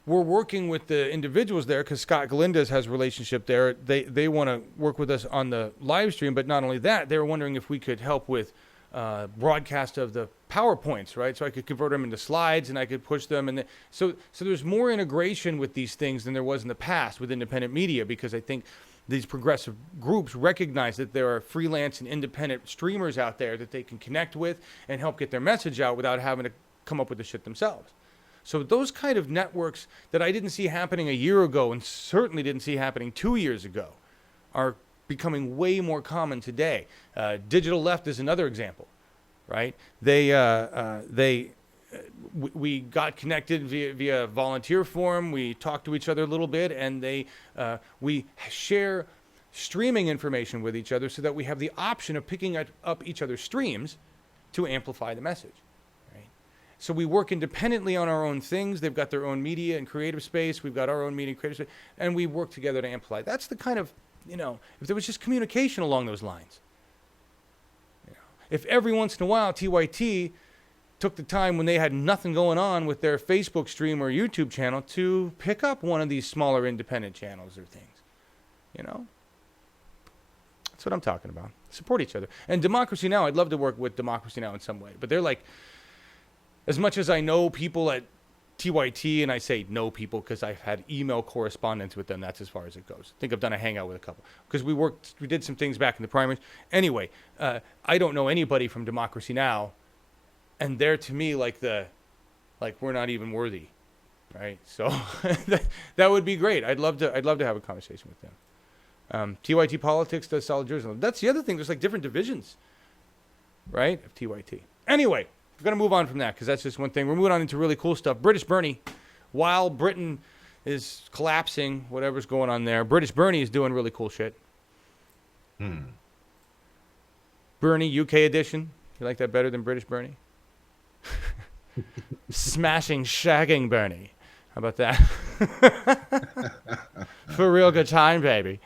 We're working with the individuals there because Scott Galindez has a relationship there. They want to work with us on the live stream, but not only that, they were wondering if we could help with broadcast of the PowerPoints, right? So I could convert them into slides and I could push them. And so there's more integration with these things than there was in the past with independent media, because I think these progressive groups recognize that there are freelance and independent streamers out there that they can connect with and help get their message out without having to come up with the shit themselves. So those kind of networks that I didn't see happening a year ago and certainly didn't see happening 2 years ago are becoming way more common today. Digital Left is another example, right? We got connected via volunteer forum. We talked to each other a little bit, and we share streaming information with each other so that we have the option of picking up each other's streams to amplify the message. So we work independently on our own things. They've got their own media and creative space. We've got our own media and creative space. And we work together to amplify. That's the kind of, if there was just communication along those lines. If every once in a while TYT took the time when they had nothing going on with their Facebook stream or YouTube channel to pick up one of these smaller independent channels or things. That's what I'm talking about. Support each other. And Democracy Now!, I'd love to work with Democracy Now! In some way. But they're like, as much as I know people at TYT, and I say know people because I've had email correspondence with them, that's as far as it goes. I think I've done a hangout with a couple because we did some things back in the primaries. Anyway, I don't know anybody from Democracy Now!, and they're to me like we're not even worthy. right? So that would be great. I'd love to have a conversation with them. TYT Politics does solid journalism. That's the other thing. There's like different divisions, right, of TYT. Anyway, we're going to move on from that because that's just one thing. We're moving on into really cool stuff. British Bernie, while Britain is collapsing, whatever's going on there, British Bernie is doing really cool shit. Bernie, UK edition. You like that better than British Bernie? Smashing, shagging Bernie. How about that? For a real good time, baby.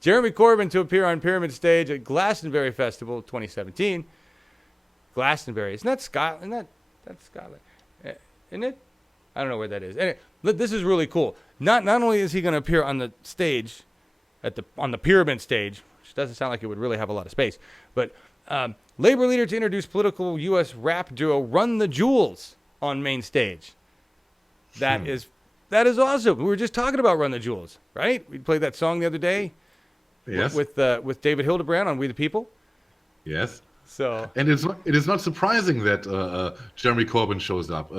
Jeremy Corbyn to appear on Pyramid Stage at Glastonbury Festival 2017. Glastonbury. Isn't that Scotland? That's Scotland. Isn't it? I don't know where that is. Anyway, this is really cool. Not only is he going to appear on the stage, on the Pyramid Stage, which doesn't sound like it would really have a lot of space, but Labour leader to introduce political U.S. rap duo Run the Jewels on main stage. That is awesome. We were just talking about Run the Jewels, right? We played that song the other day. Yes. With David Hildebrand on We the People. Yes. So. And it is not surprising that Jeremy Corbyn shows up.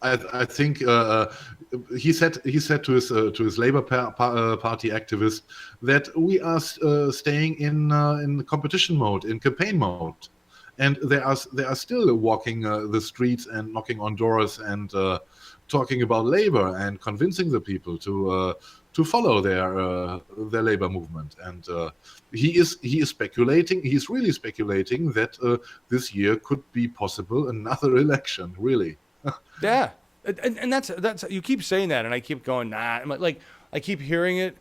I think he said to his Labour Party activists that we are staying in competition mode, in campaign mode, and they are still walking the streets and knocking on doors and talking about Labour and convincing the people to follow their Labour movement. And he is speculating. He's really speculating that this year could be possible another election. Really. Yeah, and that's you keep saying that, and I keep going nah. Like I keep hearing it,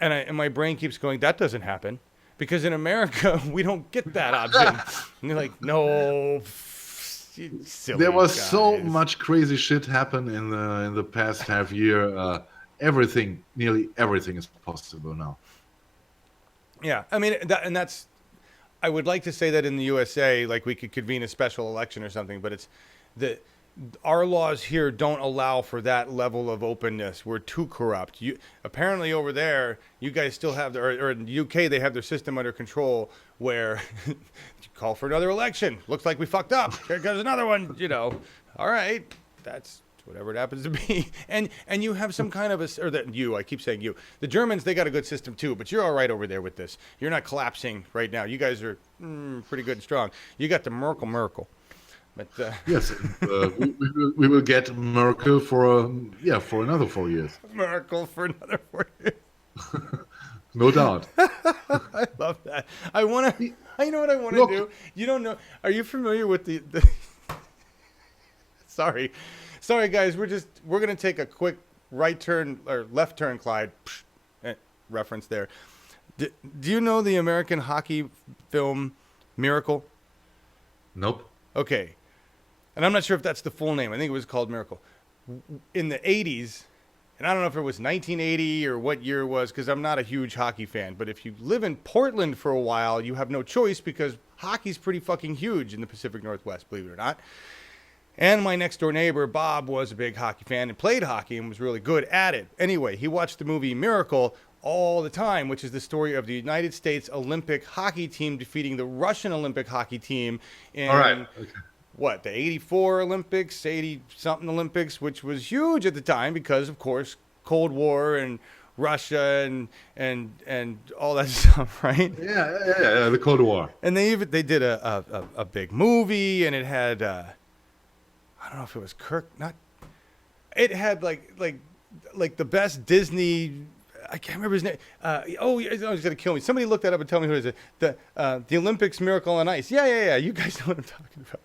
and my brain keeps going that doesn't happen because in America we don't get that option. And you're like, no, silly there was guys. So much crazy shit happen in the past half year. Nearly everything is possible now. Yeah, I mean that's. I would like to say that in the USA, like we could convene a special election or something, but it's our laws here don't allow for that level of openness. We're too corrupt. Apparently over there, you guys still have or in the UK, they have their system under control where you call for another election. Looks like we fucked up. Here goes another one. All right, that's whatever it happens to be. And you have some kind of I keep saying you. The Germans, they got a good system too, but you're all right over there with this. You're not collapsing right now. You guys are pretty good and strong. You got the Merkel. But yes, we will get Merkel for another 4 years. Merkel for another 4 years. No doubt. I love that. You know what I want to do? You don't know. Are you familiar with the Sorry guys, we're going to take a quick right turn or left turn, Clyde. Reference there. Do you know the American hockey film Miracle? Nope. Okay. And I'm not sure if that's the full name. I think it was called Miracle. In the 80s, and I don't know if it was 1980 or what year it was, because I'm not a huge hockey fan, but if you live in Portland for a while, you have no choice because hockey's pretty fucking huge in the Pacific Northwest, believe it or not. And my next door neighbor, Bob, was a big hockey fan and played hockey and was really good at it. Anyway, he watched the movie Miracle all the time, which is the story of the United States Olympic hockey team defeating the Russian Olympic hockey team in the 84 Olympics, 80-something Olympics, which was huge at the time because, of course, Cold War and Russia and all that stuff, right? Yeah, the Cold War. And they did a big movie, and it had I don't know if it was it had like the best Disney. I can't remember his name. He's gonna kill me. Somebody look that up and tell me who it is. The Olympics Miracle on Ice. Yeah. You guys know what I'm talking about.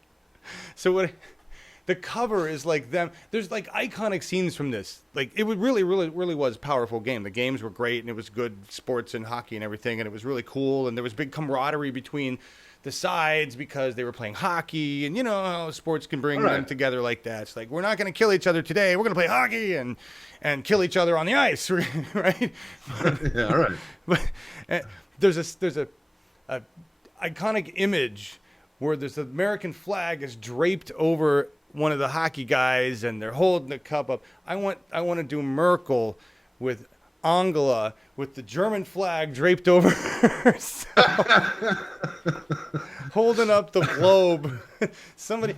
So the cover is like them. There's like iconic scenes from this. Like it would really was a powerful game. The games were great and it was good sports and hockey and everything, and it was really cool. And there was big camaraderie between the sides because they were playing hockey, and you know how sports can bring them together like that. It's like, we're not going to kill each other today. We're going to play hockey and kill each other on the ice, right? Yeah, all right. But there's a iconic image where this American flag is draped over one of the hockey guys, and they're holding the cup up. I want to do Merkel with Angela with the German flag draped over herself, holding up the globe. Somebody,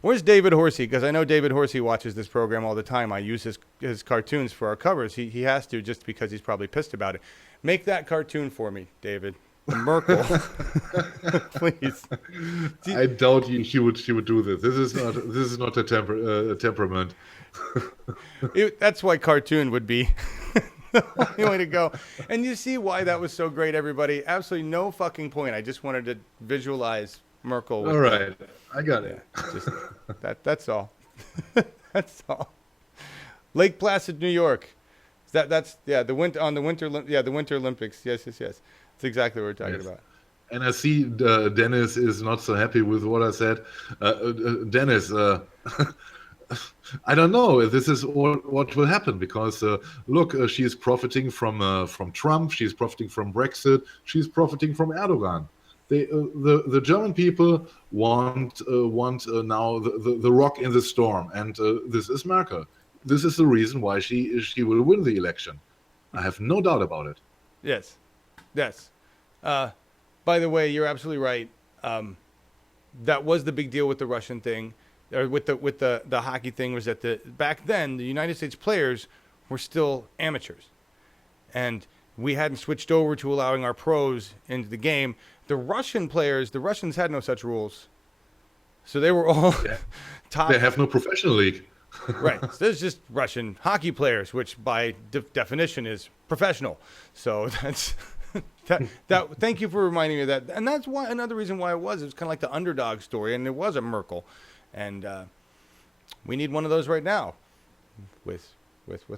Where's David Horsey? Because I know David Horsey watches this program all the time. I use his cartoons for our covers. He has to, just because he's probably pissed about it. Make that cartoon for me, David. The Merkel. Please. I doubt she would do this. This is not a temperament. That's why cartoon would be the only way to go. And you see why that was so great, everybody. Absolutely no fucking point. I just wanted to visualize Merkel. All right, I got it. Just, that's all. That's all. Lake Placid, New York. That's the winter Olympics. Yes. That's exactly what we're talking about. And I see Dennis is not so happy with what I said. Dennis, I don't know if this is what will happen, because look, she's profiting from Trump. She's profiting from Brexit. She's profiting from Erdogan. The German people want now the rock in the storm, and this is Merkel. This is the reason why she will win the election. I have no doubt about it. Yes. By the way, you're absolutely right. That was the big deal with the Russian thing, or with the hockey thing, was that back then the United States players were still amateurs, and we hadn't switched over to allowing our pros into the game. The Russians had no such rules, so they were all top. They have no professional league. Right. So there's just Russian hockey players, which by definition is professional. So that's that. Thank you for reminding me of that. And that's why another reason why it was kind of like the underdog story, and it was a Merkel, and we need one of those right now, with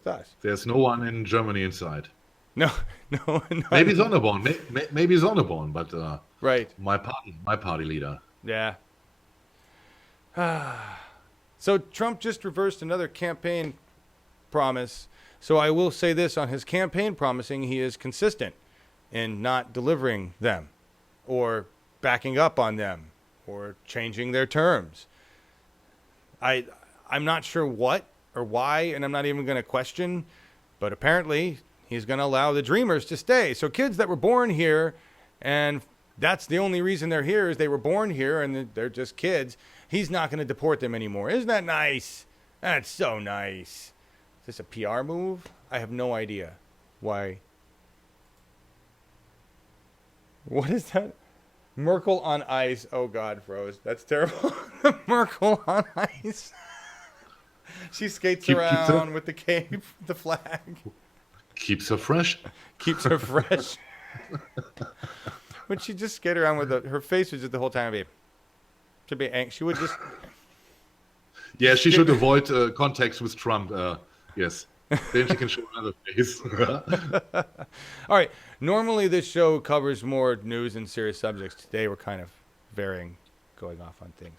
us. There's no one in Germany inside. No. Maybe Sonneborn. Maybe Sonneborn, but right. My party leader. Yeah. So Trump just reversed another campaign promise. So I will say this on his campaign promising, he is consistent in not delivering them or backing up on them or changing their terms. I'm not sure what or why, and I'm not even going to question, but apparently he's going to allow the Dreamers to stay. So kids that were born here, and that's the only reason they're here, is they were born here and they're just kids. He's not going to deport them anymore. Isn't that nice? That's so nice. Is this a PR move? I have no idea. Why? What is that? Merkel on ice. Oh, God, froze. That's terrible. Merkel on ice. She skates around with the cape, the flag. Keeps her fresh. Keeps her fresh. When she just skate around with her face was just the whole time should be angry. She would just. Yeah, she should avoid contacts with Trump. Yes. Then she can show another face. All right. Normally this show covers more news and serious subjects. Today we're kind of varying, going off on things.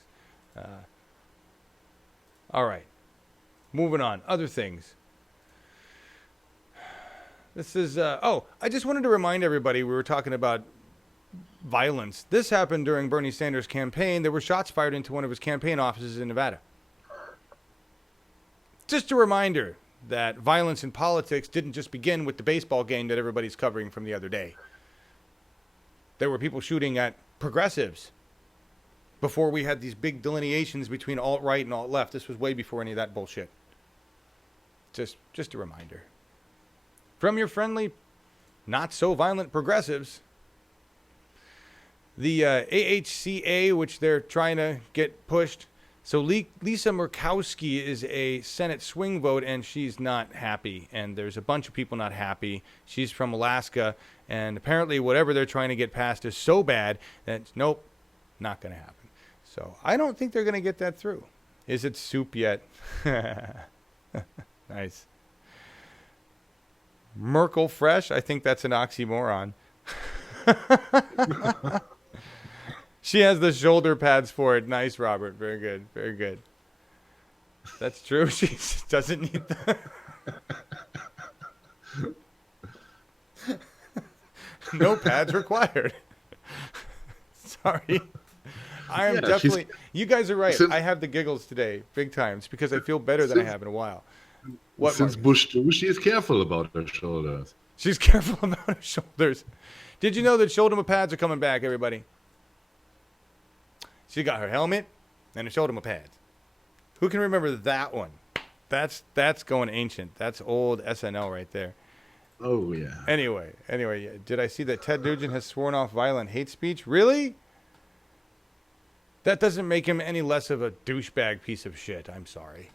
All right. Moving on. Other things. This is, I just wanted to remind everybody, we were talking about violence. This happened during Bernie Sanders' campaign. There were shots fired into one of his campaign offices in Nevada. Just a reminder that violence in politics didn't just begin with the baseball game that everybody's covering from the other day. There were people shooting at progressives before we had these big delineations between alt-right and alt-left. This was way before any of that bullshit. Just a reminder. From your friendly, not-so-violent progressives, the AHCA, which they're trying to get pushed. So Lisa Murkowski is a Senate swing vote, and she's not happy. And there's a bunch of people not happy. She's from Alaska, and apparently whatever they're trying to get passed is so bad that, nope, not going to happen. So I don't think they're going to get that through. Is it soup yet? Nice. Merkel fresh? I think that's an oxymoron. She has the shoulder pads for it. Nice, Robert. Very good. Very good. That's true. She just doesn't need the... No pads required. Sorry. I am definitely... You guys are right. I have the giggles today. Big time. It's because I feel better than I have in a while. What, since Bush too, she is careful about her shoulders. She's careful about her shoulders. Did you know that shoulder pads are coming back, everybody? She got her helmet and her shoulder pads. Who can remember that one? That's going ancient. That's old SNL right there. Oh, yeah. Anyway, did I see that Ted Nugent has sworn off violent hate speech? Really? That doesn't make him any less of a douchebag piece of shit. I'm sorry.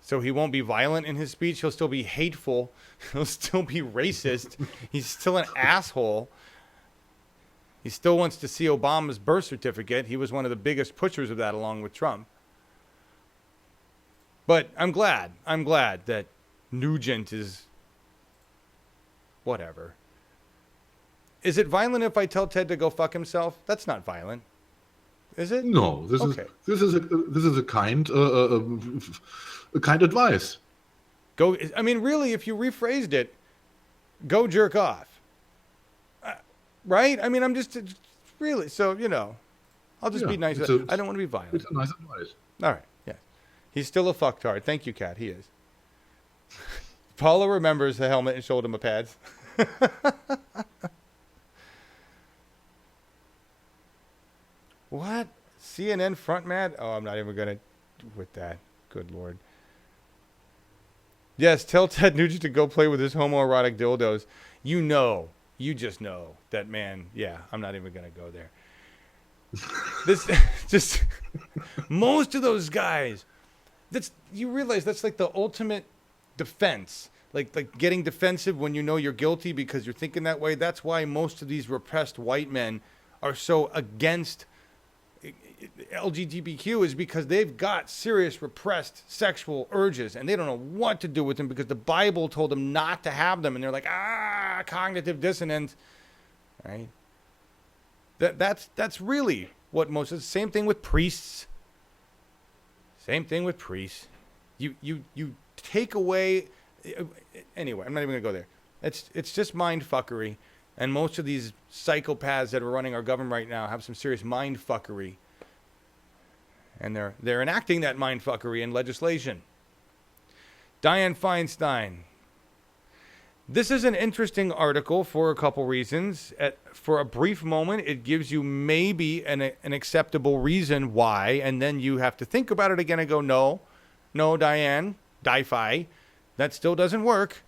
So he won't be violent in his speech. He'll still be hateful. He'll still be racist. He's still an asshole. He still wants to see Obama's birth certificate. He was one of the biggest pushers of that along with Trump. But I'm glad that Nugent is whatever. Is it violent if I tell Ted to go fuck himself? That's not violent. Is it? No, this is a kind advice. Go. I mean, really, if you rephrased it, go jerk off. Right? I mean, I'm just really so I'll just be nice. I don't want to be violent. It's a nice advice. All right. Yeah. He's still a fucktard. Thank you, Kat. He is. Paula remembers the helmet and shoulder pads. What? CNN front mat? Oh, I'm not even going to with that. Good Lord. Yes, tell Ted Nugent to go play with his homoerotic dildos. You just know that man. Yeah, I'm not even going to go there. This just most of those guys. You realize that's like the ultimate defense. Like getting defensive when you know you're guilty because you're thinking that way. That's why most of these repressed white men are so against LGBTQ is because they've got serious repressed sexual urges and they don't know what to do with them because the Bible told them not to have them and they're like, cognitive dissonance, right? That's really what most of the same thing with priests. Same thing with priests. You take away anyway, I'm not even gonna go there. It's just mind fuckery, and most of these psychopaths that are running our government right now have some serious mind fuckery. And they're enacting that mind fuckery in legislation. Dianne Feinstein. This is an interesting article for a couple reasons. For a brief moment, it gives you maybe an acceptable reason why, and then you have to think about it again and go, no, Dianne, die-fi, that still doesn't work.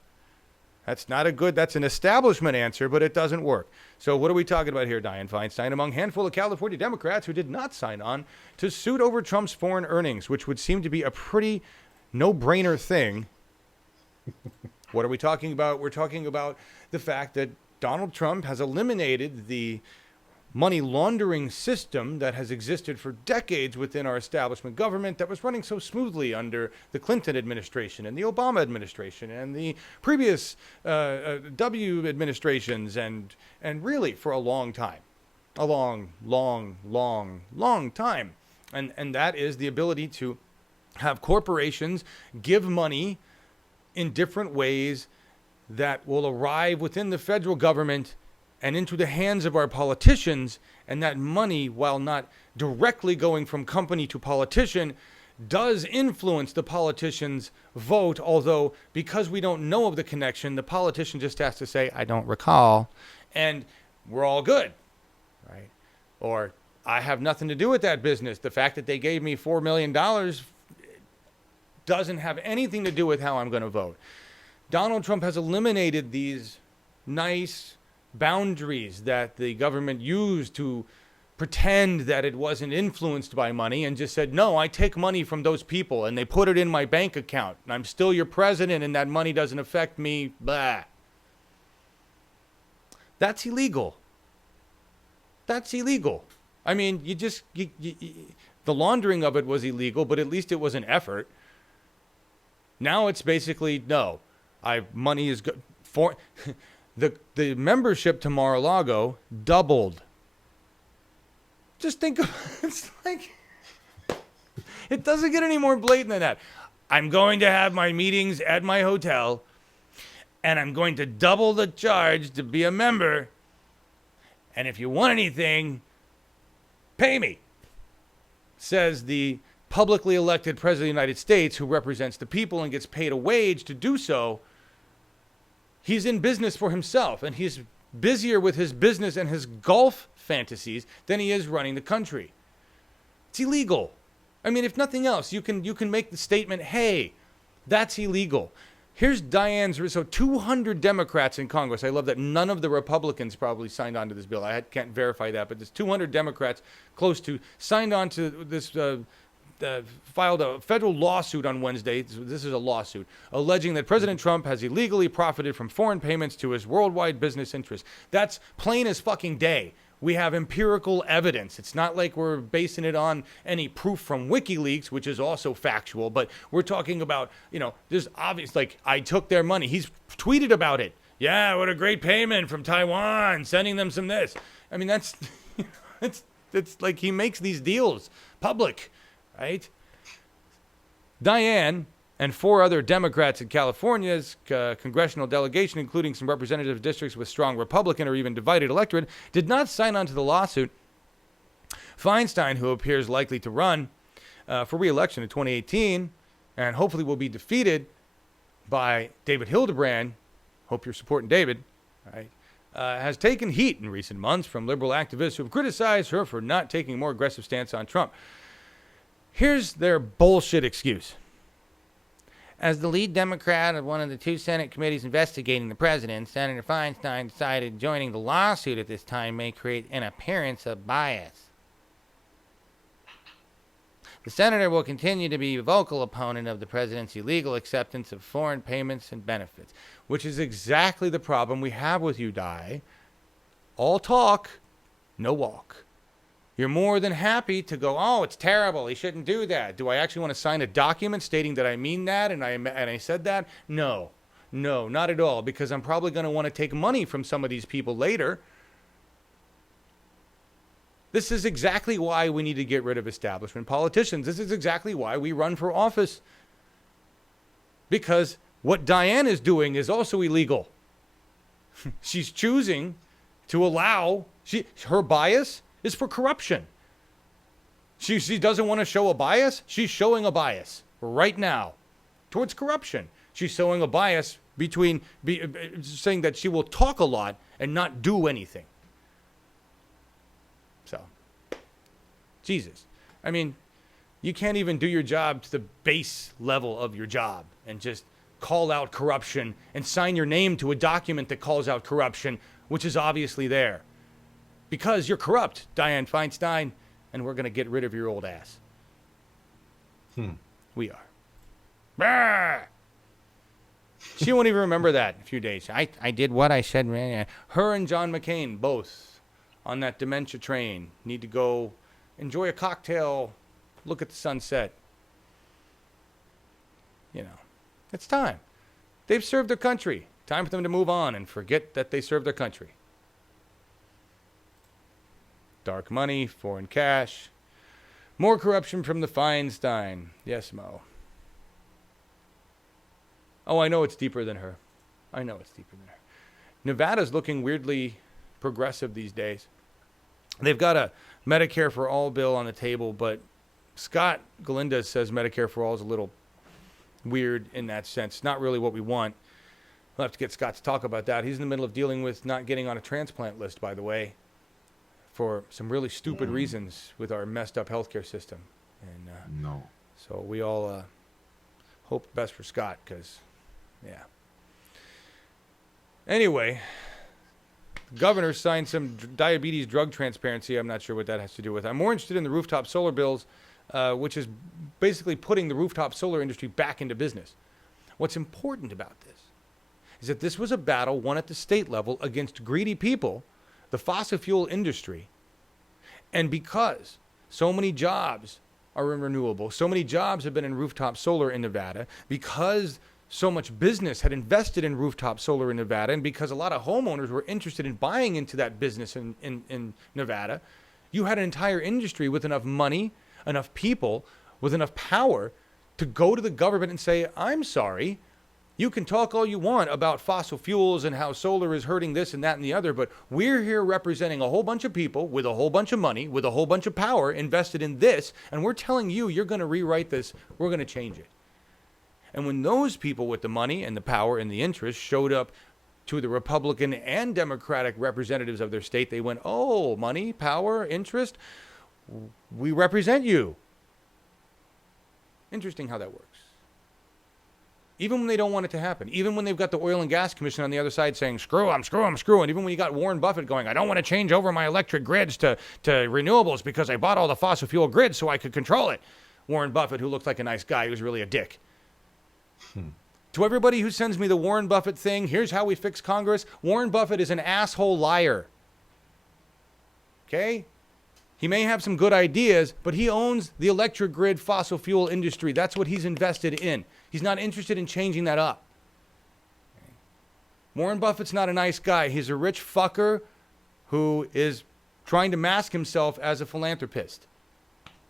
That's an establishment answer, but it doesn't work. So what are we talking about here, Dianne Feinstein? Among a handful of California Democrats who did not sign on to suit over Trump's foreign earnings, which would seem to be a pretty no-brainer thing. What are we talking about? We're talking about the fact that Donald Trump has eliminated the money laundering system that has existed for decades within our establishment government that was running so smoothly under the Clinton administration and the Obama administration and the previous W administrations and really for a long time. A long time. And that is the ability to have corporations give money in different ways that will arrive within the federal government and into the hands of our politicians, and that money, while not directly going from company to politician, does influence the politician's vote, although because we don't know of the connection, the politician just has to say, I don't recall, and we're all good, right? Or, I have nothing to do with that business. The fact that they gave me $4 million doesn't have anything to do with how I'm going to vote. Donald Trump has eliminated these nice boundaries that the government used to pretend that it wasn't influenced by money and just said, no, I take money from those people and they put it in my bank account and I'm still your president and that money doesn't affect me, blah. That's illegal. That's illegal. I mean, the laundering of it was illegal, but at least it was an effort. Now it's basically, no, money is good for... The membership to Mar-a-Lago doubled. Just think of it's like it doesn't get any more blatant than that. I'm going to have my meetings at my hotel and I'm going to double the charge to be a member. And if you want anything, pay me. Says the publicly elected president of the United States who represents the people and gets paid a wage to do so. He's in business for himself, and he's busier with his business and his golf fantasies than he is running the country. It's illegal. I mean, if nothing else, you can make the statement, hey, that's illegal. Here's Diane's, so 200 Democrats in Congress. I love that none of the Republicans probably signed on to this bill. I can't verify that, but there's 200 Democrats close to signed on to this, filed a federal lawsuit on Wednesday. This is a lawsuit alleging that President Trump has illegally profited from foreign payments to his worldwide business interests. That's plain as fucking day. We have empirical evidence. It's not like we're basing it on any proof from WikiLeaks, which is also factual, but we're talking about, there's obvious, like, I took their money. He's tweeted about it. Yeah, what a great payment from Taiwan, sending them some this. I mean, that's, it's like he makes these deals public, right? Diane and 4 other Democrats in California's congressional delegation, including some representative districts with strong Republican or even divided electorate, did not sign on to the lawsuit. Feinstein, who appears likely to run for re-election in 2018 and hopefully will be defeated by David Hildebrand, hope you're supporting David, right, has taken heat in recent months from liberal activists who have criticized her for not taking a more aggressive stance on Trump. Here's their bullshit excuse. As the lead Democrat of one of the 2 Senate committees investigating the president, Senator Feinstein decided joining the lawsuit at this time may create an appearance of bias. The senator will continue to be a vocal opponent of the president's illegal acceptance of foreign payments and benefits, which is exactly the problem we have with you, Di. All talk, no walk. You're more than happy to go, oh, it's terrible, he shouldn't do that. Do I actually want to sign a document stating that I mean that and I said that? No, not at all, because I'm probably going to want to take money from some of these people later. This is exactly why we need to get rid of establishment politicians. This is exactly why we run for office. Because what Diane is doing is also illegal. She's choosing to allow, her bias is for corruption. She doesn't want to show a bias. She's showing a bias right now towards corruption. She's showing a bias saying that she will talk a lot and not do anything. So, Jesus. I mean, you can't even do your job to the base level of your job and just call out corruption and sign your name to a document that calls out corruption, which is obviously there. Because you're corrupt, Dianne Feinstein, and we're going to get rid of your old ass. We are. Bah! She won't even remember that in a few days. I did what I said. Her and John McCain, both on that dementia train, need to go enjoy a cocktail, look at the sunset. It's time. They've served their country. Time for them to move on and forget that they served their country. Dark money, foreign cash, more corruption from the Feinstein. Yes, Mo. Oh, I know it's deeper than her. Nevada's looking weirdly progressive these days. They've got a Medicare for All bill on the table, but Scott Galindez says Medicare for All is a little weird in that sense. Not really what we want. We'll have to get Scott to talk about that. He's in the middle of dealing with not getting on a transplant list, by the way, for some really stupid reasons with our messed up healthcare system. And No. so we all hope the best for Scott, because, yeah. Anyway, the governor signed some diabetes drug transparency. I'm not sure what that has to do with. I'm more interested in the rooftop solar bills, which is basically putting the rooftop solar industry back into business. What's important about this is that this was a battle won at the state level against greedy people, the fossil fuel industry. And because so many jobs are in renewable, so many jobs have been in rooftop solar in Nevada, because so much business had invested in rooftop solar in Nevada, and because a lot of homeowners were interested in buying into that business in Nevada, you had an entire industry with enough money, enough people, with enough power to go to the government and say, I'm sorry, you can talk all you want about fossil fuels and how solar is hurting this and that and the other, but we're here representing a whole bunch of people with a whole bunch of money, with a whole bunch of power invested in this, and we're telling you, you're going to rewrite this, we're going to change it. And when those people with the money and the power and the interest showed up to the Republican and Democratic representatives of their state, they went, oh, money, power, interest, we represent you. Interesting how that works. Even when they don't want it to happen. Even when they've got the Oil and Gas Commission on the other side saying, screw them, screw them, screw them. Even when you got Warren Buffett going, I don't want to change over my electric grids to renewables because I bought all the fossil fuel grids so I could control it. Warren Buffett, who looked like a nice guy, who's really a dick. To everybody who sends me the Warren Buffett thing, here's how we fix Congress. Warren Buffett is an asshole liar. Okay? He may have some good ideas, but he owns the electric grid fossil fuel industry. That's what he's invested in. He's not interested in changing that up. Okay. Warren Buffett's not a nice guy. He's a rich fucker who is trying to mask himself as a philanthropist.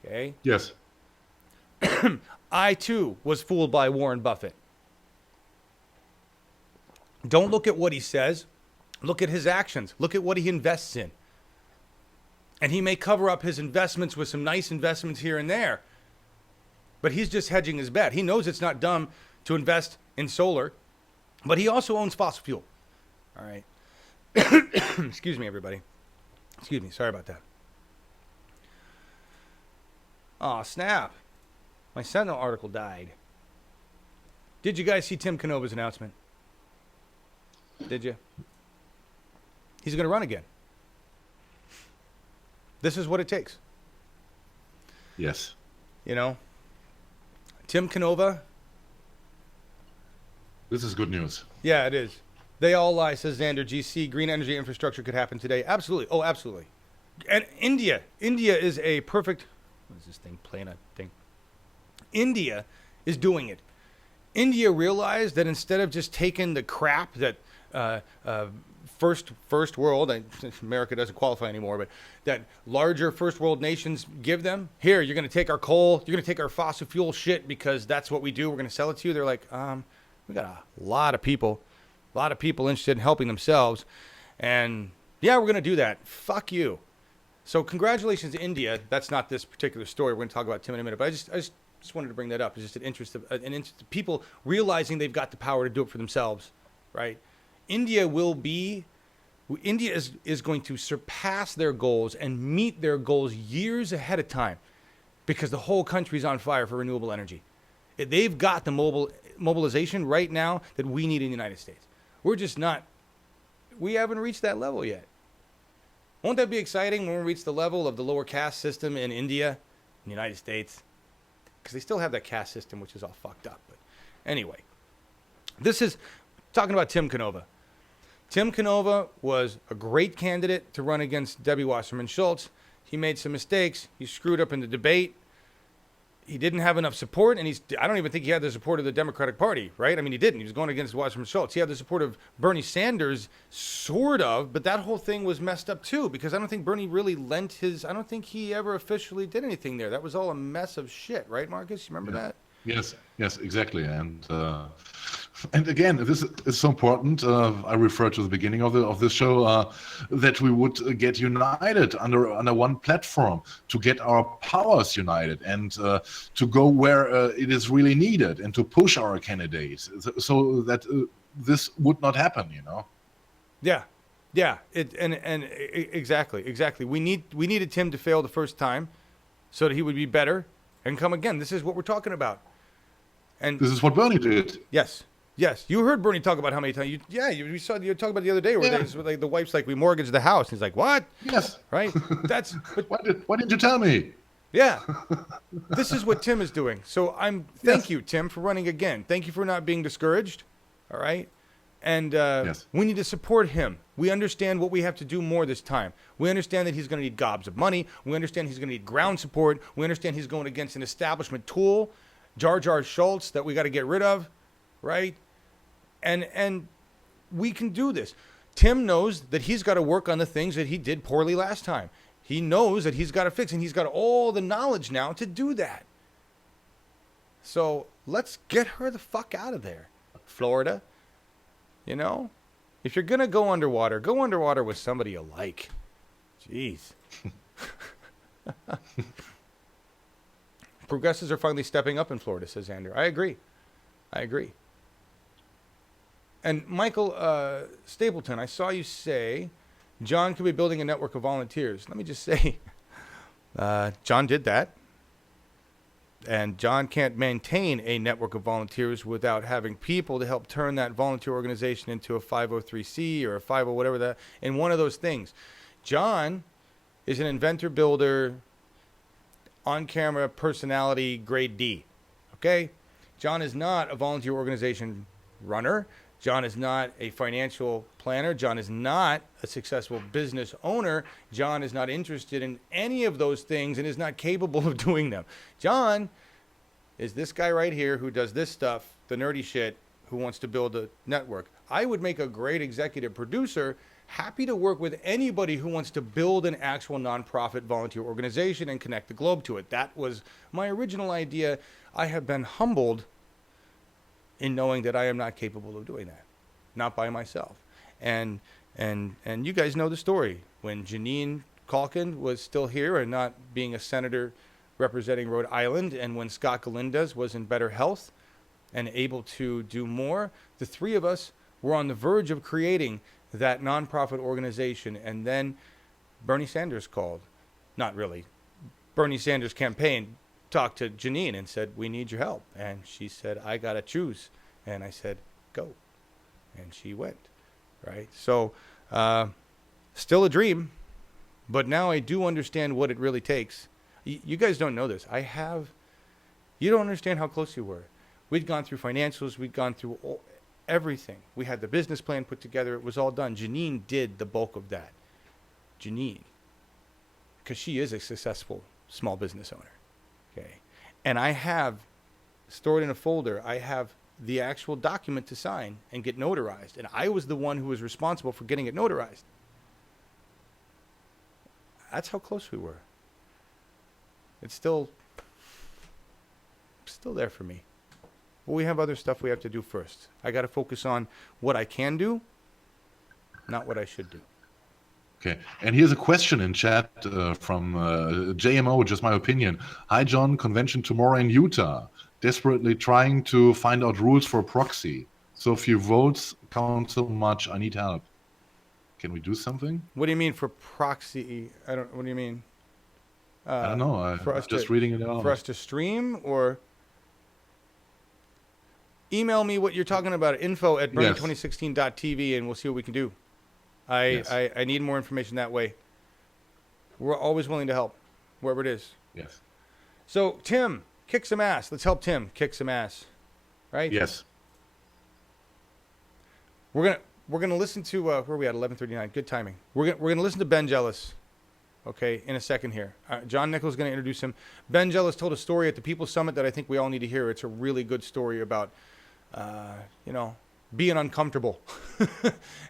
Okay? Yes. I, too, was fooled by Warren Buffett. Don't look at what he says. Look at his actions. Look at what he invests in. And he may cover up his investments with some nice investments here and there. But he's just hedging his bet. He knows it's not dumb to invest in solar. But he also owns fossil fuel. All right. Excuse me, everybody. Excuse me. Sorry about that. Aw, snap. My Sentinel article died. Did you guys see Tim Canova's announcement? Did you? He's going to run again. This is what it takes. Yes. You know, Tim Canova. This is good news. Yeah, it is. They all lie, says Xander GC. Green energy infrastructure could happen today. Absolutely. Oh, absolutely. And India is a perfect. What is this thing playing a thing? India is doing it. India realized that instead of just taking the crap that first world, America doesn't qualify anymore, but that larger first world nations give them, here, you're going to take our coal, you're going to take our fossil fuel shit because that's what we do, we're going to sell it to you. They're like, we got a lot of people interested in helping themselves, and yeah, we're going to do that. Fuck you. So congratulations to India. That's not this particular story. We're going to talk about Tim in a minute, but I just wanted to bring that up. It's just an interest of people realizing they've got the power to do it for themselves, right? India is going to surpass their goals and meet their goals years ahead of time because the whole country's on fire for renewable energy. They've got the mobilization right now that we need in the United States. We haven't reached that level yet. Won't that be exciting when we reach the level of the lower caste system in India, in the United States? Because they still have that caste system, which is all fucked up. But anyway, this is talking about Tim Canova. Tim Canova was a great candidate to run against Debbie Wasserman Schultz. He made some mistakes. He screwed up in the debate. He didn't have enough support, and I don't even think he had the support of the Democratic Party, right? I mean, he didn't. He was going against Wasserman Schultz. He had the support of Bernie Sanders, sort of, but that whole thing was messed up too, because I don't think Bernie really I don't think he ever officially did anything there. That was all a mess of shit, right, Marcus? You remember that? Yes, exactly. And again, this is so important. I refer to the beginning of this show that we would get united under one platform, to get our powers united, and to go where it is really needed, and to push our candidates so that this would not happen. You know. Yeah. Exactly. We needed Tim to fail the first time, so that he would be better and come again. This is what we're talking about. And this is what Bernie did. Yes. You heard Bernie talk about how many times. You saw you talk about the other day where the wife's like, we mortgaged the house. And he's like, what? Yes. Right. But why didn't you tell me? Yeah. This is what Tim is doing. So thank you, Tim, for running again. Thank you for not being discouraged. All right. And we need to support him. We understand what we have to do more this time. We understand that he's going to need gobs of money. We understand he's going to need ground support. We understand he's going against an establishment tool, Jar Jar Schultz, that we got to get rid of, right? And we can do this. Tim knows that he's got to work on the things that he did poorly last time. He knows that he's got to fix, and he's got all the knowledge now to do that. So let's get her the fuck out of there, Florida. You know, if you're going to go underwater with somebody you like. Jeez. Progressives are finally stepping up in Florida, says Andrew. I agree. And Michael Stapleton, I saw you say John could be building a network of volunteers. Let me just say, John did that. And John can't maintain a network of volunteers without having people to help turn that volunteer organization into a 503c or a 50 whatever that, and one of those things. John is an inventor, builder, on-camera personality, grade D. Okay? John is not a volunteer organization runner. John is not a financial planner. John is not a successful business owner. John is not interested in any of those things and is not capable of doing them. John is this guy right here who does this stuff, the nerdy shit, who wants to build a network. I would make a great executive producer, happy to work with anybody who wants to build an actual nonprofit volunteer organization and connect the globe to it. That was my original idea. I have been humbled in knowing that I am not capable of doing that, not by myself. And you guys know the story. When Janine Calkin was still here and not being a senator representing Rhode Island, and when Scott Galindez was in better health and able to do more, the three of us were on the verge of creating that nonprofit organization. And then Bernie Sanders called. Not really. Bernie Sanders' campaign talked to Janine and said, we need your help. And she said, I got to choose. And I said, go. And she went, right? So still a dream, but now I do understand what it really takes. You guys don't know this. You don't understand how close you were. We'd gone through financials. We'd gone through everything. We had the business plan put together. It was all done. Janine did the bulk of that. Janine, because she is a successful small business owner. Okay, and I have stored in a folder, I have the actual document to sign and get notarized. And I was the one who was responsible for getting it notarized. That's how close we were. It's still there for me. But we have other stuff we have to do first. I got to focus on what I can do, not what I should do. Okay, and here's a question in chat from JMO, just my opinion. Hi, John, convention tomorrow in Utah. Desperately trying to find out rules for proxy. So few votes count so much. I need help. Can we do something? What do you mean for proxy? What do you mean? I don't know. I'm just reading it out. For us to stream, or email me what you're talking about. info@bernie2016.tv, and we'll see what we can do. I need more information that way. We're always willing to help, wherever it is. Yes. So, Tim, kick some ass. Let's help Tim kick some ass. Right? Yes. We're gonna listen to where are we at? 11:39. Good timing. We're gonna listen to Ben Jealous. Okay, in a second here. John Nichols is going to introduce him. Ben Jealous told a story at the People's Summit that I think we all need to hear. It's a really good story about, being uncomfortable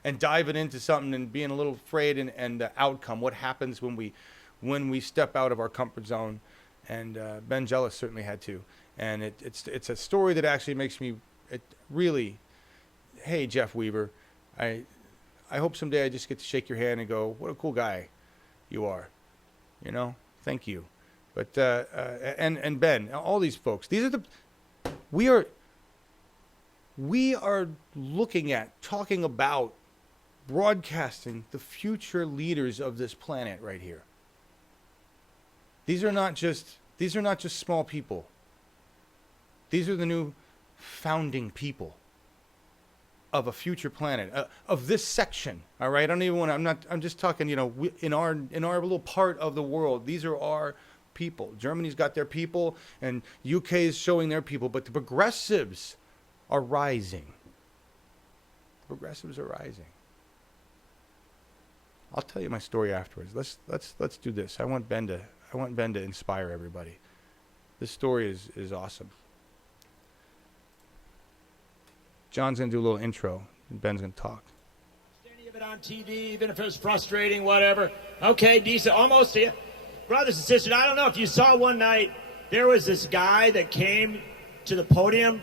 and diving into something and being a little afraid and the outcome, what happens when we step out of our comfort zone. And Ben Jealous certainly had to. And it's a story that actually makes me really, hey, Jeff Weaver, I hope someday I just get to shake your hand and go, what a cool guy you are, thank you. But and Ben, all these folks, we are talking about broadcasting the future leaders of this planet right here. These are not just small people. These are the new founding people of a future planet, of this section. All right, I'm just talking, in our little part of the world. These are our people. Germany's got their people, and UK is showing their people, but the progressives are rising. Progressives are rising. I'll tell you my story afterwards. Let's do this. I want Ben to inspire everybody. This story is awesome. John's going to do a little intro, and Ben's going to talk. Any of it on TV, even if it was frustrating, whatever. Okay, decent, almost. Brothers and sisters, I don't know if you saw one night, there was this guy that came to the podium,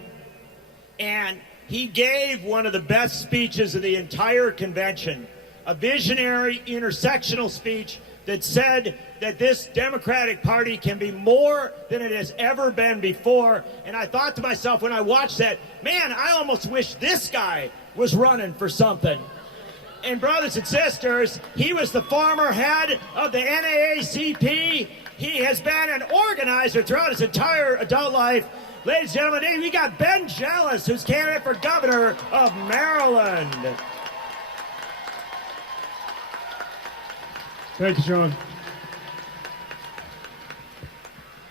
and he gave one of the best speeches of the entire convention, a visionary intersectional speech that said that this Democratic Party can be more than it has ever been before. And I thought to myself when I watched that, man, I almost wish this guy was running for something. And brothers and sisters, he was the former head of the NAACP. He has been an organizer throughout his entire adult life. Ladies and gentlemen, today we got Ben Jealous, who's candidate for governor of Maryland. Thank you, John.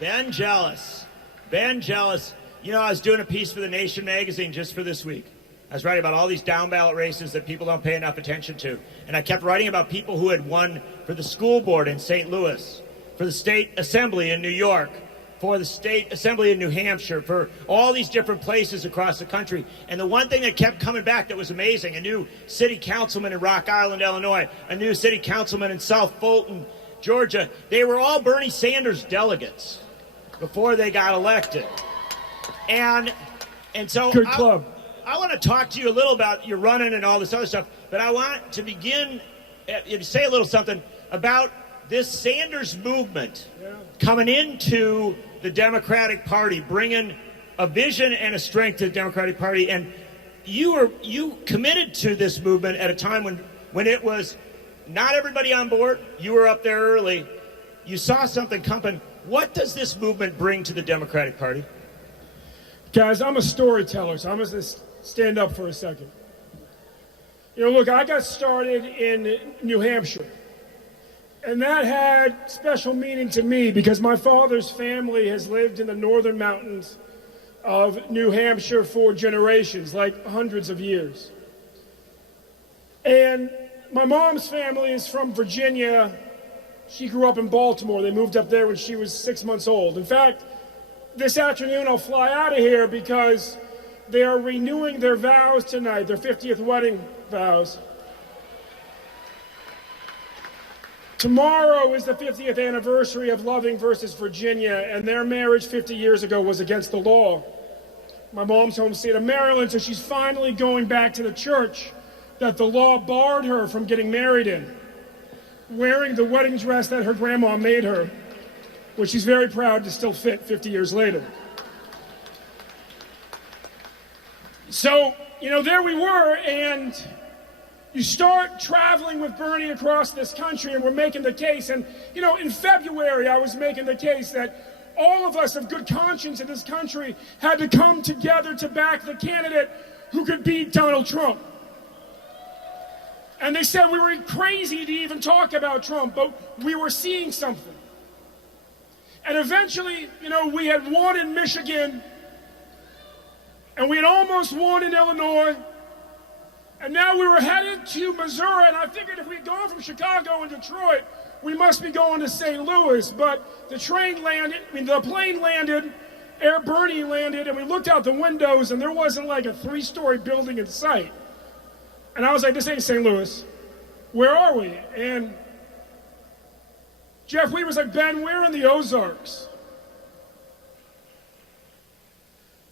Ben Jealous. Ben Jealous. You know, I was doing a piece for The Nation magazine just for this week. I was writing about all these down-ballot races that people don't pay enough attention to. And I kept writing about people who had won for the school board in St. Louis, for the state assembly in New York, for the state assembly in New Hampshire, for all these different places across the country. And the one thing that kept coming back that was amazing, a new city councilman in Rock Island, Illinois, a new city councilman in South Fulton, Georgia, they were all Bernie Sanders delegates before they got elected. And so good club. I want to talk to you a little about your running and all this other stuff, but I want to begin, say a little something about this Sanders movement coming into the Democratic Party, bringing a vision and a strength to the Democratic Party. And you committed to this movement at a time when it was not everybody on board. You were up there early. You saw something coming. What does this movement bring to the Democratic Party? Guys, I'm a storyteller, so I'm going to stand up for a second. You know, look, I got started in New Hampshire, and that had special meaning to me because my father's family has lived in the northern mountains of New Hampshire for generations, like hundreds of years. And my mom's family is from Virginia. She grew up in Baltimore. They moved up there when she was 6 months old. In fact, this afternoon I'll fly out of here because they are renewing their vows tonight, their 50th wedding vows. Tomorrow is the 50th anniversary of Loving versus Virginia, and their marriage 50 years ago was against the law. My mom's home state of Maryland, so she's finally going back to the church that the law barred her from getting married in, wearing the wedding dress that her grandma made her, which she's very proud to still fit 50 years later. So, you know, there we were, and you start traveling with Bernie across this country, and we're making the case. And, you know, in February, I was making the case that all of us of good conscience in this country had to come together to back the candidate who could beat Donald Trump. And they said we were crazy to even talk about Trump, but we were seeing something. And eventually, you know, we had won in Michigan, and we had almost won in Illinois, and now we were headed to Missouri, and I figured if we'd gone from Chicago and Detroit, we must be going to St. Louis, but the plane landed, Air Bernie landed, and we looked out the windows, and there wasn't like a 3-story building in sight. And I was like, this ain't St. Louis. Where are we? And Jeff Weaver's like, Ben, we're in the Ozarks.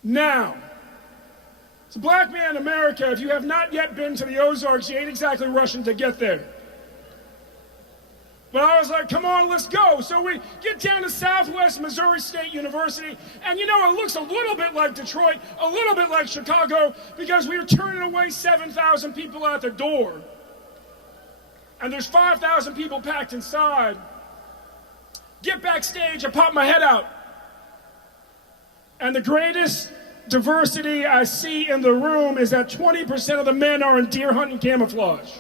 Now, as a black man in America, if you have not yet been to the Ozarks, you ain't exactly rushing to get there. But I was like, come on, let's go. So we get down to Southwest Missouri State University, and you know, it looks a little bit like Detroit, a little bit like Chicago, because we were turning away 7,000 people at the door. And there's 5,000 people packed inside. Get backstage, I pop my head out. And the greatest diversity I see in the room is that 20% of the men are in deer hunting camouflage.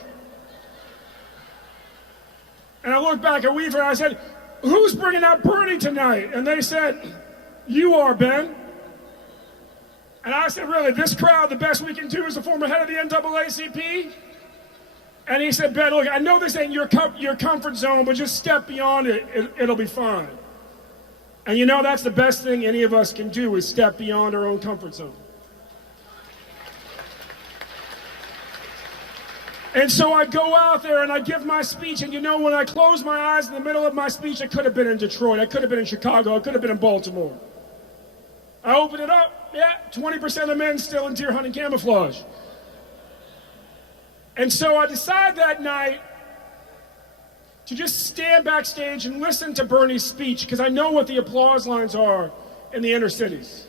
And I looked back at Weaver and I said, who's bringing out Bernie tonight? And they said, you are, Ben. And I said, really, this crowd, the best we can do is the former head of the NAACP? And he said, Ben, look, I know this ain't your comfort zone, but just step beyond it, it'll be fine. And you know, that's the best thing any of us can do is step beyond our own comfort zone. And so I go out there and I give my speech, and you know, when I close my eyes in the middle of my speech, I could have been in Detroit, I could have been in Chicago, I could have been in Baltimore. I open it up, 20% of the men still in deer hunting camouflage. And so I decide that night to just stand backstage and listen to Bernie's speech, because I know what the applause lines are in the inner cities.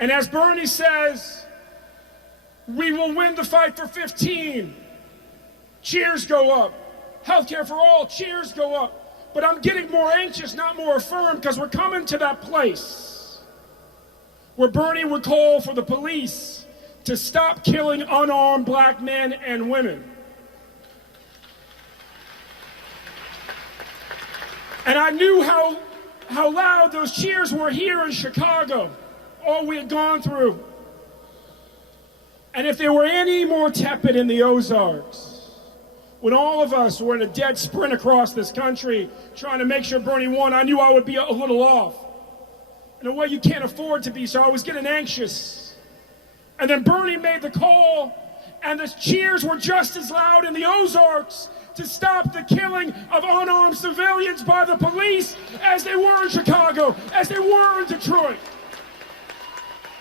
And as Bernie says, we will win the fight for 15. Cheers go up. Healthcare for all, cheers go up. But I'm getting more anxious, not more affirmed, because we're coming to that place where Bernie would call for the police to stop killing unarmed black men and women. And I knew how loud those cheers were here in Chicago, all we had gone through. And if they were any more tepid in the Ozarks, when all of us were in a dead sprint across this country trying to make sure Bernie won, I knew I would be a little off. In a way you can't afford to be, so I was getting anxious. And then Bernie made the call, and the cheers were just as loud in the Ozarks to stop the killing of unarmed civilians by the police as they were in Chicago, as they were in Detroit.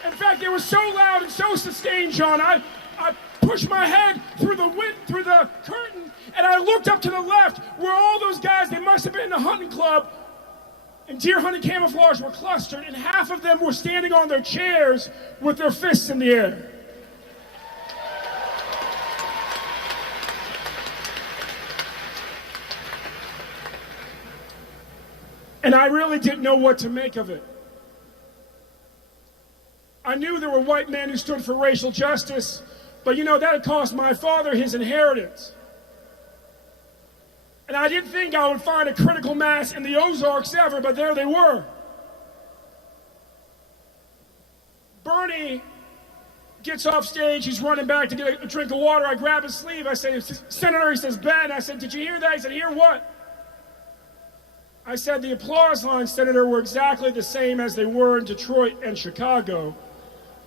In fact, they were so loud and so sustained, John, I pushed my head through the curtain, and I looked up to the left where all those guys, they must have been in a hunting club, in deer hunting camouflage, were clustered, and half of them were standing on their chairs with their fists in the air. And I really didn't know what to make of it. I knew there were white men who stood for racial justice, but you know, that had cost my father his inheritance. And I didn't think I would find a critical mass in the Ozarks ever, but there they were. Bernie gets off stage, he's running back to get a drink of water. I grab his sleeve, I say, Senator, he says, Ben. I said, did you hear that? He said, hear what? I said, the applause lines, Senator, were exactly the same as they were in Detroit and Chicago,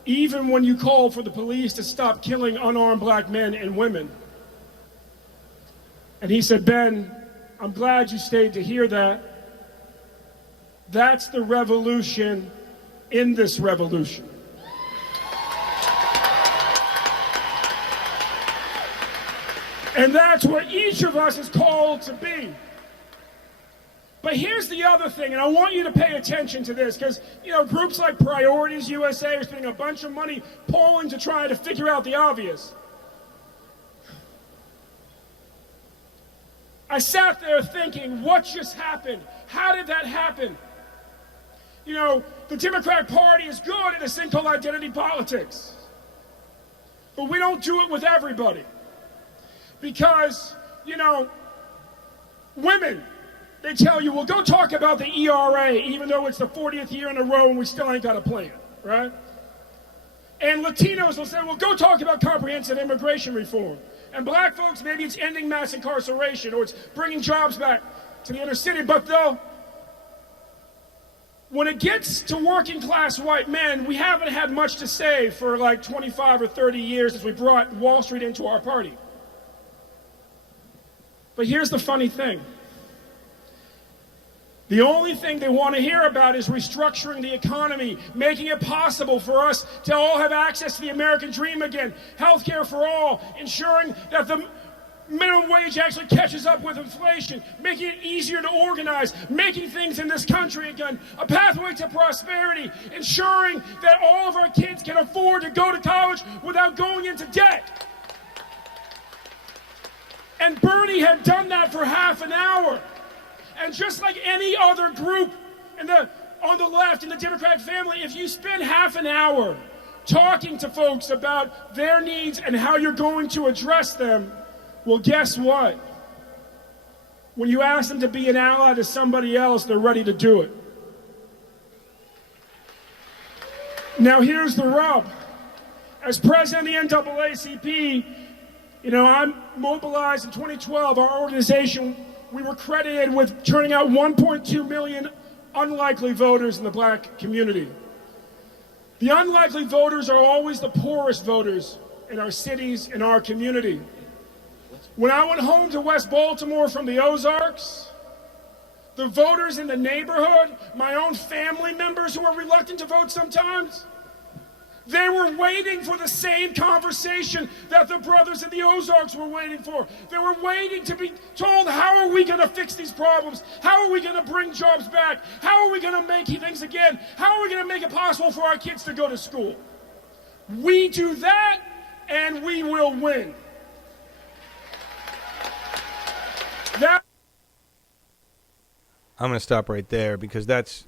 even when you called for the police to stop killing unarmed black men and women. And he said, Ben, I'm glad you stayed to hear that. That's the revolution in this revolution. And that's what each of us is called to be. But here's the other thing, and I want you to pay attention to this, because, you know, groups like Priorities USA are spending a bunch of money polling to try to figure out the obvious. I sat there thinking, what just happened? How did that happen? You know, the Democratic Party is good at this thing called identity politics. But we don't do it with everybody. Because, you know, women, they tell you, well, go talk about the ERA, even though it's the 40th year in a row and we still ain't got a plan, right? And Latinos will say, well, go talk about comprehensive immigration reform. And black folks, maybe it's ending mass incarceration or it's bringing jobs back to the inner city. But though, when it gets to working class white men, we haven't had much to say for like 25 or 30 years as we brought Wall Street into our party. But here's the funny thing. The only thing they want to hear about is restructuring the economy, making it possible for us to all have access to the American dream again, healthcare for all, ensuring that the minimum wage actually catches up with inflation, making it easier to organize, making things in this country again, a pathway to prosperity, ensuring that all of our kids can afford to go to college without going into debt. And Bernie had done that for half an hour. And just like any other group on the left in the Democratic family, if you spend half an hour talking to folks about their needs and how you're going to address them, well, guess what? When you ask them to be an ally to somebody else, they're ready to do it. Now, here's the rub. As president of the NAACP, you know, I'm mobilized in 2012. Our organization, we were credited with turning out 1.2 million unlikely voters in the black community. The unlikely voters are always the poorest voters in our cities, in our community. When I went home to West Baltimore from the Ozarks, the voters in the neighborhood, my own family members who are reluctant to vote sometimes, they were waiting for the same conversation that the brothers in the Ozarks were waiting for. They were waiting to be told, how are we going to fix these problems? How are we going to bring jobs back? How are we going to make things again? How are we going to make it possible for our kids to go to school? We do that, and we will win. – I'm going to stop right there because that's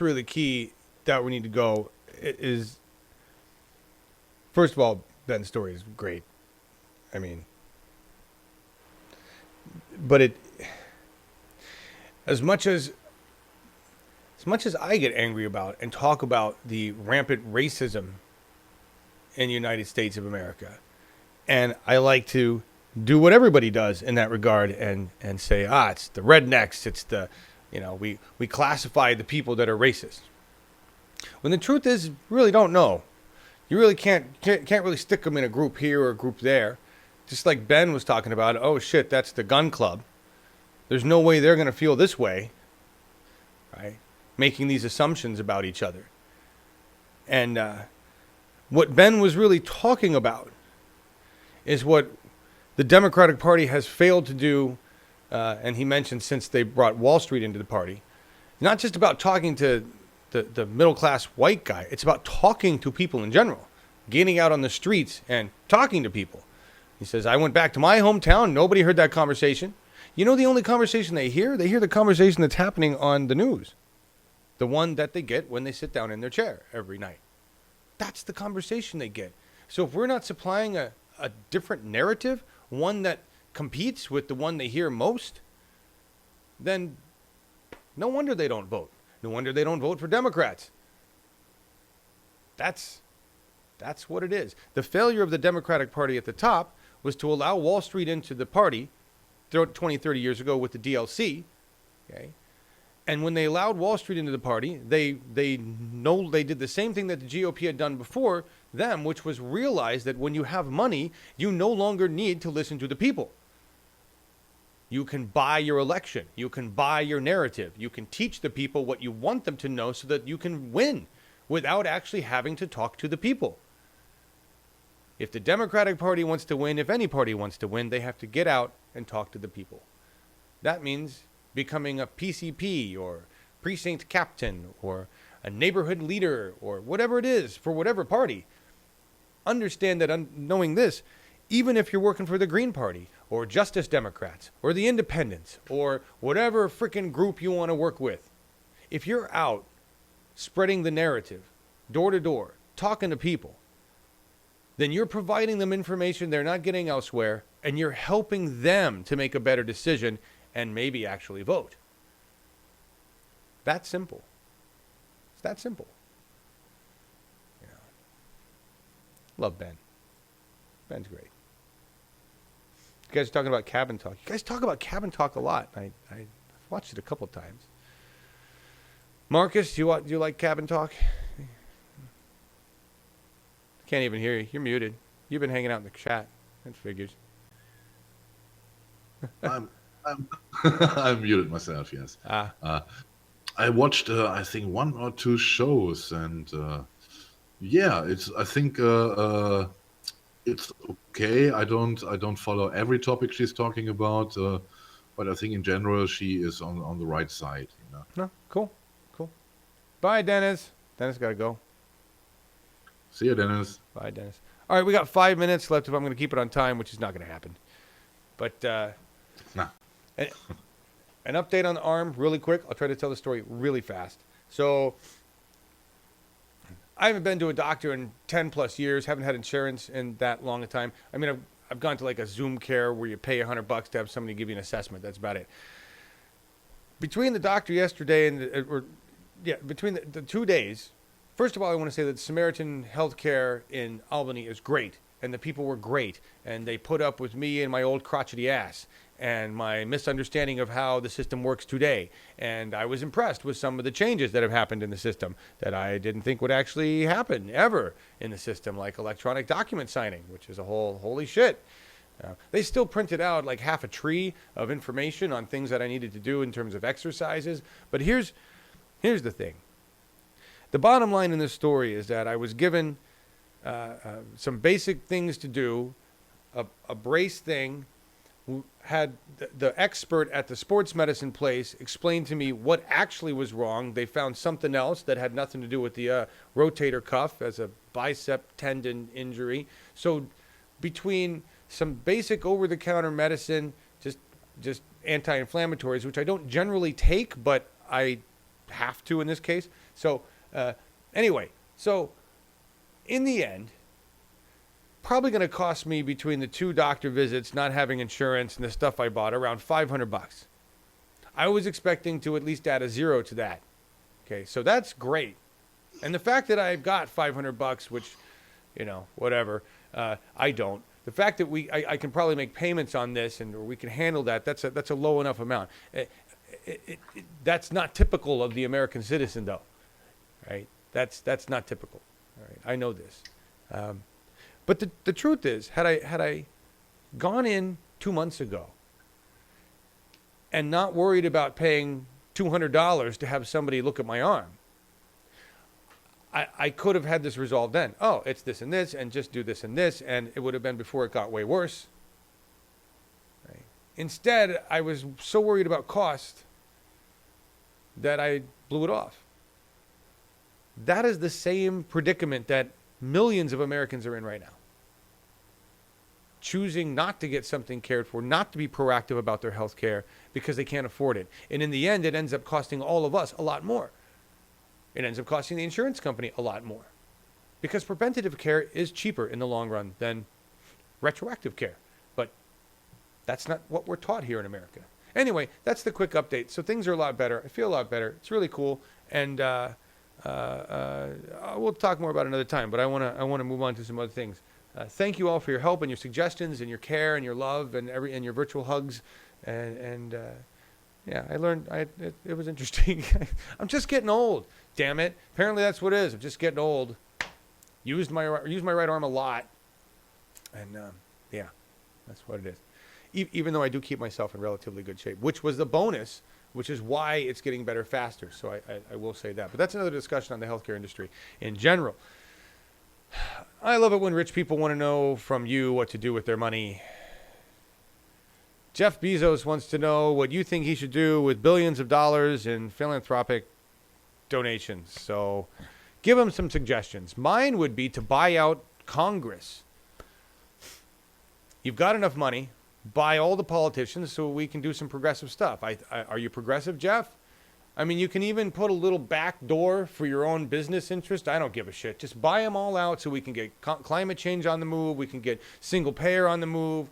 really key that we need to go. It is, first of all, Ben's story is great. I mean, but as much as I get angry about and talk about the rampant racism in the United States of America, and I like to do what everybody does in that regard and say, it's the rednecks, it's the, we classify the people that are racist. When the truth is, you really don't know. You really can't really stick them in a group here or a group there. Just like Ben was talking about, oh shit, that's the gun club. There's no way they're going to feel this way, right? Making these assumptions about each other. And what Ben was really talking about is what the Democratic Party has failed to do, and he mentioned since they brought Wall Street into the party. Not just about talking to the middle-class white guy. It's about talking to people in general, getting out on the streets and talking to people. He says, I went back to my hometown. Nobody heard that conversation. You know the only conversation they hear? They hear the conversation that's happening on the news. The one that they get when they sit down in their chair every night. That's the conversation they get. So if we're not supplying a different narrative, one that competes with the one they hear most, then no wonder they don't vote. No wonder they don't vote for Democrats. That's what it is. The failure of the Democratic Party at the top was to allow Wall Street into the party 20, 30 years ago with the DLC. Okay? And when they allowed Wall Street into the party, they did the same thing that the GOP had done before them, which was realize that when you have money, you no longer need to listen to the people. You can buy your election. You can buy your narrative. You can teach the people what you want them to know so that you can win without actually having to talk to the people. If the Democratic Party wants to win, if any party wants to win, they have to get out and talk to the people. That means becoming a PCP or precinct captain or a neighborhood leader or whatever it is for whatever party. Understand that knowing this, even if you're working for the Green Party or Justice Democrats or the Independents or whatever frickin' group you want to work with, if you're out spreading the narrative, door to door, talking to people, then you're providing them information they're not getting elsewhere, and you're helping them to make a better decision and maybe actually vote. That simple. It's that simple. Love Ben. Ben's great. You guys are talking about cabin talk. You guys talk about cabin talk a lot. I've watched it a couple times. Markus, do you like cabin talk? Can't even hear you. You're muted. You've been hanging out in the chat. That figures. I'm muted myself. Yes. I watched I think 1 or 2 shows, and I think it's okay. I don't follow every topic she's talking about, but I think in general she is on the right side. No, cool. Bye, Dennis. Dennis got to go. See you, Dennis. Bye, Dennis. All right, we got 5 minutes left if I'm going to keep it on time, which is not going to happen. But nah. An update on the arm, really quick. I'll try to tell the story really fast. So I haven't been to a doctor in 10 plus years. Haven't had insurance in that long a time. I mean, I've gone to like a Zoom care where you pay $100 to have somebody give you an assessment. That's about it. Between the doctor yesterday and between the 2 days. First of all, I want to say that Samaritan Healthcare in Albany is great, and the people were great, and they put up with me and my old crotchety ass and my misunderstanding of how the system works today. And I was impressed with some of the changes that have happened in the system that I didn't think would actually happen ever in the system, like electronic document signing, which is a whole holy shit. They still printed out like half a tree of information on things that I needed to do in terms of exercises. But here's the thing. The bottom line in this story is that I was given some basic things to do, a brace thing. Had the expert at the sports medicine place explain to me what actually was wrong. They found something else that had nothing to do with the rotator cuff as a bicep tendon injury. So between some basic over-the-counter medicine, just anti-inflammatories, which I don't generally take, but I have to in this case. So anyway, so in the end, probably going to cost me between the 2 doctor visits, not having insurance, and the stuff I bought around $500. I was expecting to at least add a 0 to that. Okay, so that's great. And the fact that I've got $500, which, whatever, I don't. The fact that I can probably make payments on this or we can handle that, that's a low enough amount. That's not typical of the American citizen, though, right? That's not typical. All right, I know this. But the truth is, had I gone in 2 months ago and not worried about paying $200 to have somebody look at my arm, I could have had this resolved then. Oh, it's this and this, and just do this and this, and it would have been before it got way worse. Right? Instead, I was so worried about cost that I blew it off. That is the same predicament that millions of Americans are in right now. Choosing not to get something cared for, not to be proactive about their health care because they can't afford it. And in the end, it ends up costing all of us a lot more. It ends up costing the insurance company a lot more. Because preventative care is cheaper in the long run than retroactive care. But that's not what we're taught here in America. Anyway, that's the quick update. So things are a lot better. I feel a lot better. It's really cool. And we'll talk more about it another time. But I want to move on to some other things. Thank you all for your help and your suggestions and your care and your love and your virtual hugs. Yeah, I learned. It was interesting. I'm just getting old. Damn it. Apparently that's what it is. I'm just getting old. Used my right arm a lot. And yeah, that's what it is. Even though I do keep myself in relatively good shape, which was the bonus, which is why it's getting better faster. So I will say that. But that's another discussion on the healthcare industry in general. I love it when rich people want to know from you what to do with their money. Jeff Bezos wants to know what you think he should do with billions of dollars in philanthropic donations. So give him some suggestions. Mine would be to buy out Congress. You've got enough money. Buy all the politicians so we can do some progressive stuff. Are you progressive, Jeff? I mean, you can even put a little back door for your own business interest. I don't give a shit. Just buy them all out so we can get climate change on the move. We can get single payer on the move.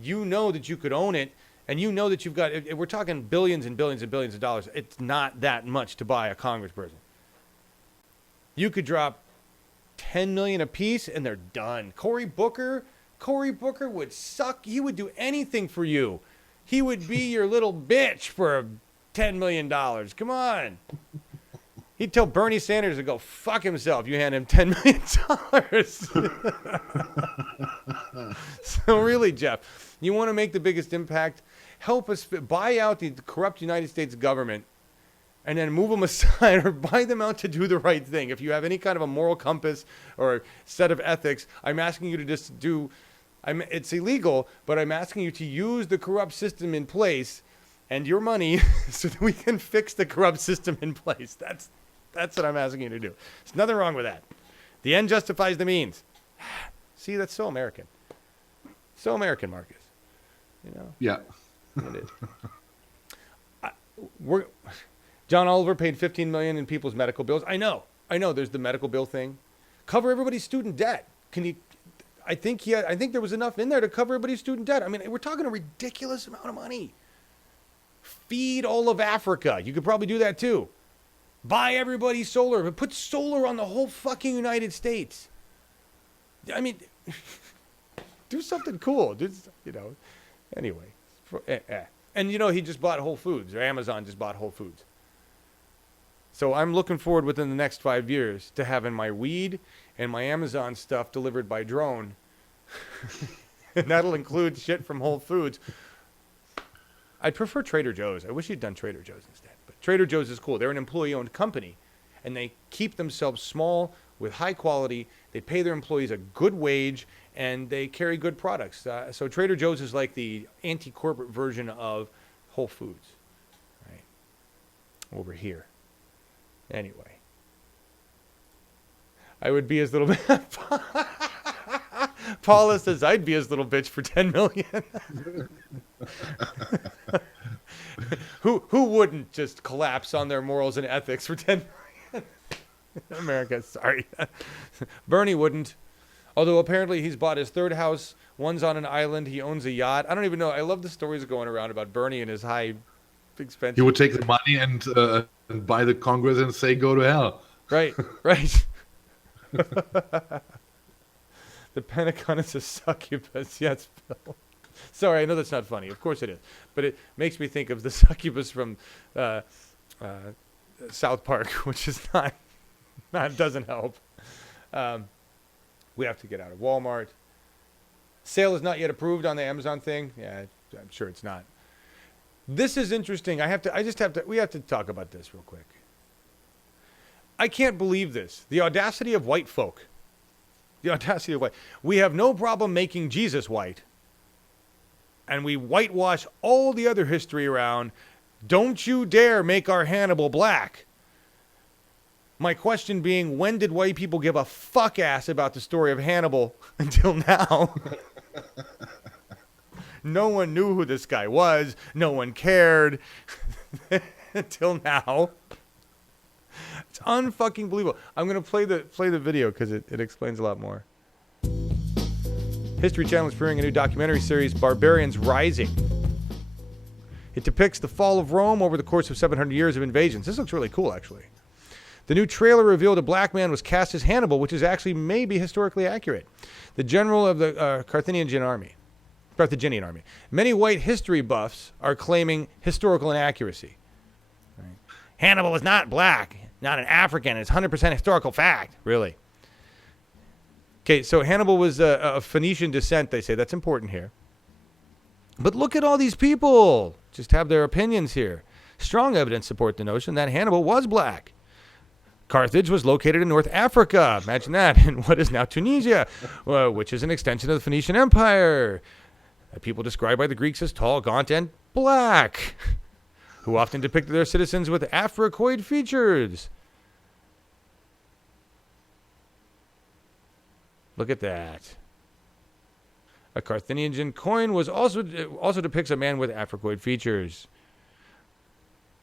You know that you could own it, and you know that you've got, we're talking billions and billions and billions of dollars. It's not that much to buy a congressperson. You could drop $10 million a piece, and they're done. Cory Booker would suck. He would do anything for you. He would be your little bitch for $10 million. Come on. He'd tell Bernie Sanders to go fuck himself. You hand him $10 million. So really, Jeff, you want to make the biggest impact? Help us buy out the corrupt United States government and then move them aside or buy them out to do the right thing. If you have any kind of a moral compass or set of ethics, I'm asking you to just do, it's illegal, but I'm asking you to use the corrupt system in place and your money so that we can fix the corrupt system in place. That's what I'm asking you to do. There's nothing wrong with that. The end justifies the means. See, that's so American. So American, Marcus. You know? Yeah. It is. John Oliver paid $15 million in people's medical bills. I know. There's the medical bill thing. Cover everybody's student debt. Can you? I think there was enough in there to cover everybody's student debt. I mean, we're talking a ridiculous amount of money. Feed all of Africa. You could probably do that too. Buy everybody solar, but put solar on the whole fucking United States. I mean, do something cool. Anyway. And he just bought Whole Foods, or Amazon just bought Whole Foods. So I'm looking forward within the next 5 years to having my weed and my Amazon stuff delivered by drone. And that'll include shit from Whole Foods. I'd prefer Trader Joe's. I wish you'd done Trader Joe's instead. But Trader Joe's is cool. They're an employee-owned company, and they keep themselves small with high quality. They pay their employees a good wage, and they carry good products. So Trader Joe's is like the anti-corporate version of Whole Foods, right? Over here. Anyway. I would be his little... Paula says, I'd be his little bitch for 10 million. Who wouldn't just collapse on their morals and ethics for 10 million? America, sorry. Bernie wouldn't. Although apparently he's bought his third house. One's on an island. He owns a yacht. I don't even know. I love the stories going around about Bernie and his high expense. He would take the money and buy the Congress and say, go to hell. Right. The Pentagon is a succubus. Yes, Bill. Sorry, I know that's not funny. Of course it is. But it makes me think of the succubus from South Park, which is not doesn't help. We have to get out of Walmart. Sale is not yet approved on the Amazon thing. Yeah, I'm sure it's not. This is interesting. We have to talk about this real quick. I can't believe this. The audacity of white folk. The audacity of white. We have no problem making Jesus white. And we whitewash all the other history around. Don't you dare make our Hannibal black. My question being, when did white people give a fuck ass about the story of Hannibal until now? No one knew who this guy was. No one cared until now. It's unfucking believable. I'm going to play the video because it explains a lot more. History Channel is premiering a new documentary series, Barbarians Rising. It depicts the fall of Rome over the course of 700 years of invasions. This looks really cool, actually. The new trailer revealed a black man was cast as Hannibal, which is actually maybe historically accurate. The general of the Carthaginian army. Many white history buffs are claiming historical inaccuracy. Right. Hannibal was not black, not an African. It's 100% historical fact. Really. Okay, so Hannibal was a Phoenician descent, they say. That's important here. But look at all these people. Just have their opinions here. Strong evidence support the notion that Hannibal was black. Carthage was located in North Africa. Imagine that. In what is now Tunisia, which is an extension of the Phoenician Empire. People described by the Greeks as tall, gaunt, and black, who often depicted their citizens with Africoid features. Look at that. A Carthaginian coin was also depicts a man with Africoid features,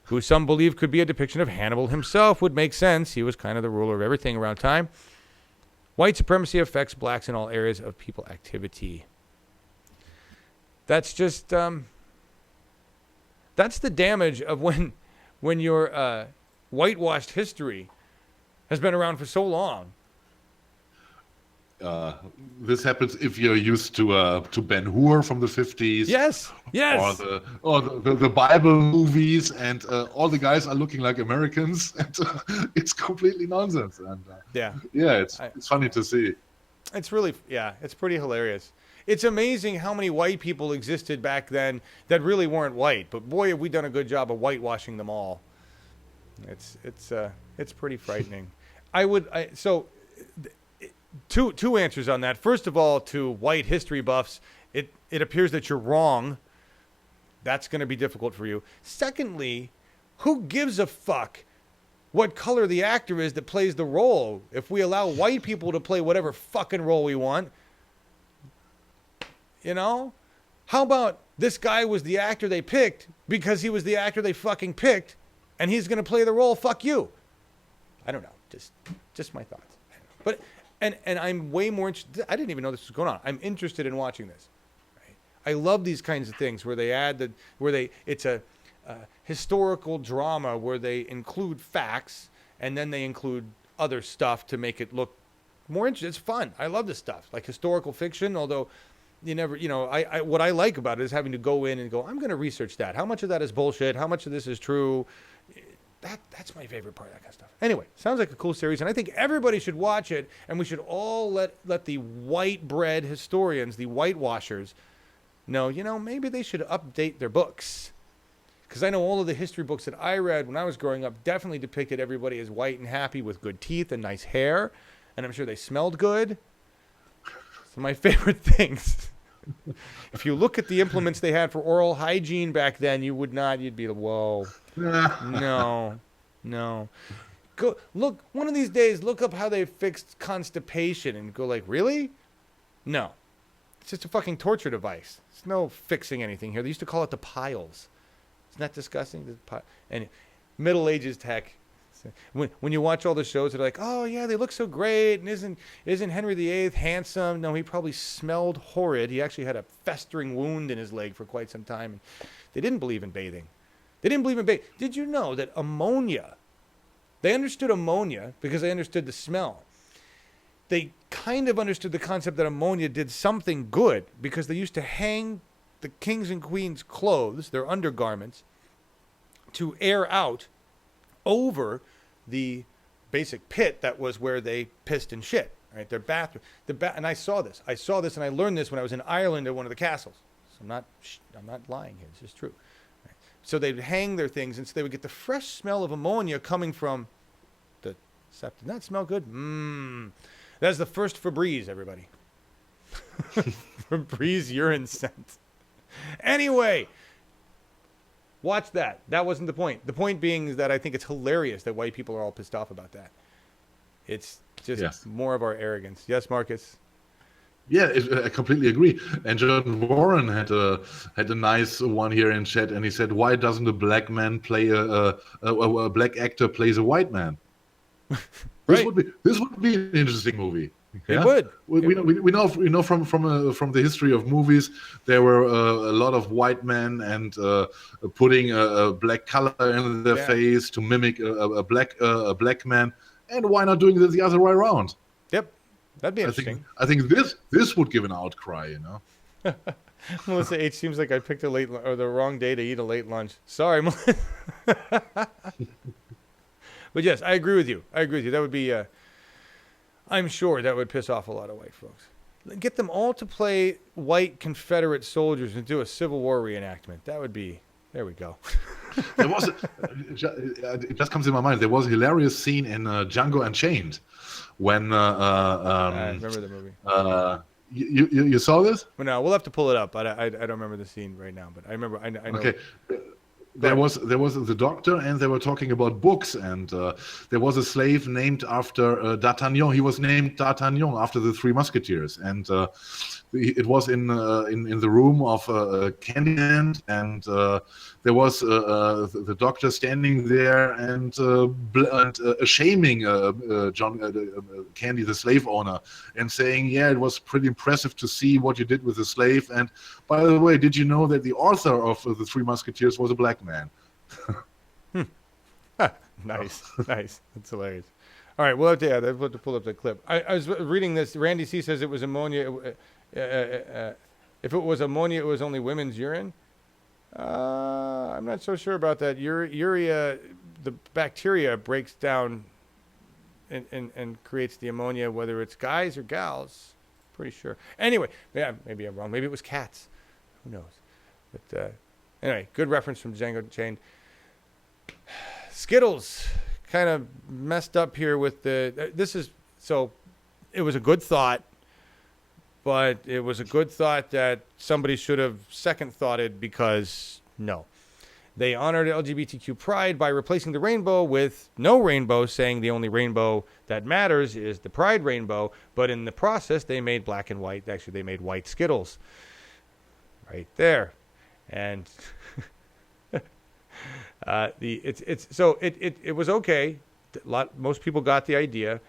who some believe could be a depiction of Hannibal himself. Would make sense. He was kind of the ruler of everything around time. White supremacy affects blacks in all areas of people activity. That's just, that's the damage of when your whitewashed history has been around for so long. This happens if you're used to Ben-Hur from the 50s. Yes. Or the Bible movies, and all the guys are looking like Americans, and it's completely nonsense. And it's funny to see. It's really, it's pretty hilarious. It's amazing how many white people existed back then that really weren't white. But boy, have we done a good job of whitewashing them all. It's pretty frightening. Two answers on that. First of all, to white history buffs, it appears that you're wrong. That's going to be difficult for you. Secondly, who gives a fuck what color the actor is that plays the role? If we allow white people to play whatever fucking role we want, you know? How about this guy was the actor they picked because he was the actor they fucking picked, and he's going to play the role? Fuck you. I don't know. Just my thoughts. But and I'm way more interested. I didn't even know this was going on. I'm interested in watching this. Right? I love these kinds of things where they add it's a historical drama where they include facts and then they include other stuff to make it look more interesting. It's fun. I love this stuff, like historical fiction. Although you never, what I like about it is having to go in and go, I'm going to research that. How much of that is bullshit? How much of this is true? That's my favorite part of that kind of stuff. Anyway, sounds like a cool series, and I think everybody should watch it, and we should all let the white bread historians, the whitewashers, know, maybe they should update their books. Because I know all of the history books that I read when I was growing up definitely depicted everybody as white and happy with good teeth and nice hair, and I'm sure they smelled good. So my favorite things. If you look at the implements they had for oral hygiene back then, you'd be like, whoa. No. Go look, one of these days, look up how they fixed constipation and go like, really? No. It's just a fucking torture device. There's no fixing anything here. They used to call it the piles. Isn't that disgusting? And Middle Ages tech. When you watch all the shows, they're like, oh yeah, they look so great, and isn't Henry VIII handsome? No, he probably smelled horrid. He actually had a festering wound in his leg for quite some time. And they didn't believe in bathing. Did you know that ammonia? They understood ammonia because they understood the smell. They kind of understood the concept that ammonia did something good because they used to hang the kings and queens' clothes, their undergarments, to air out over the basic pit that was where they pissed and shit, right? Their bathroom. And I saw this and I learned this when I was in Ireland at one of the castles. So I'm not lying here. This is true. Right? So they'd hang their things, and so they would get the fresh smell of ammonia coming from the septic. Doesn't that smell good? That's the first Febreze, everybody. Febreze urine scent. Anyway, watch that. That wasn't the point. The point being is that I think it's hilarious that white people are all pissed off about that. It's just more of our arrogance. Yes, Marcus? Yeah, I completely agree. And John Warren had a nice one here in chat, and he said, "Why doesn't a black man play a black actor plays a white man?" This would be an interesting movie. Yeah? It would. We know from the history of movies, there were a lot of white men and putting a black color in their face to mimic a black man. And why not doing this the other way around? Yep, that'd be interesting. I think this would give an outcry, you know. Melissa H seems like I picked the wrong day to eat a late lunch. Sorry, Melissa. But yes, I agree with you. That would be. I'm sure that would piss off a lot of white folks. Get them all to play white Confederate soldiers and do a Civil War reenactment. That would be. There we go. It just comes in my mind. There was a hilarious scene in Django Unchained when. I remember the movie. You saw this? Well, no, we'll have to pull it up. I don't remember the scene right now, but I remember. I know. Okay. There was the doctor, and they were talking about books, and there was a slave named after D'Artagnan. He was named D'Artagnan after the Three Musketeers, and it was in the room of Candyland, and there was the doctor standing there and shaming Candy, the slave owner, and saying, "Yeah, it was pretty impressive to see what you did with the slave. And by the way, did you know that the author of the Three Musketeers was a black man?" Nice. That's hilarious. All right, we'll have to pull up the clip. I was reading this. Randy C says it was ammonia. If it was ammonia, it was only women's urine. I'm not so sure about that. Urea, the bacteria breaks down and creates the ammonia, whether it's guys or gals. Pretty sure. Anyway, yeah, maybe I'm wrong. Maybe it was cats. Who knows? But anyway, good reference from Django Unchained. Skittles kind of messed up here with it was a good thought, but it was a good thought that somebody should have second thoughted, because no. They honored LGBTQ pride by replacing the rainbow with no rainbow, saying the only rainbow that matters is the pride rainbow, but in the process they made black and white. Actually, they made white Skittles. Right there. And it was okay. Most people got the idea.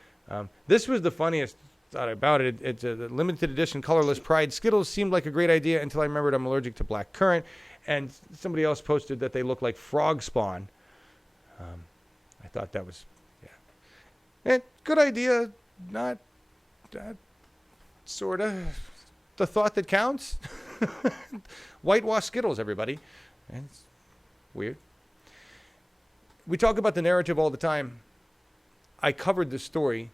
This was the funniest thought about it. It's a limited edition colorless pride Skittles. Seemed like a great idea until I remembered I'm allergic to black currant, and somebody else posted that they look like frog spawn. I thought that was good idea. Not sort of the thought that counts. Whitewash Skittles, everybody. And it's weird. We talk about the narrative all the time. I covered this story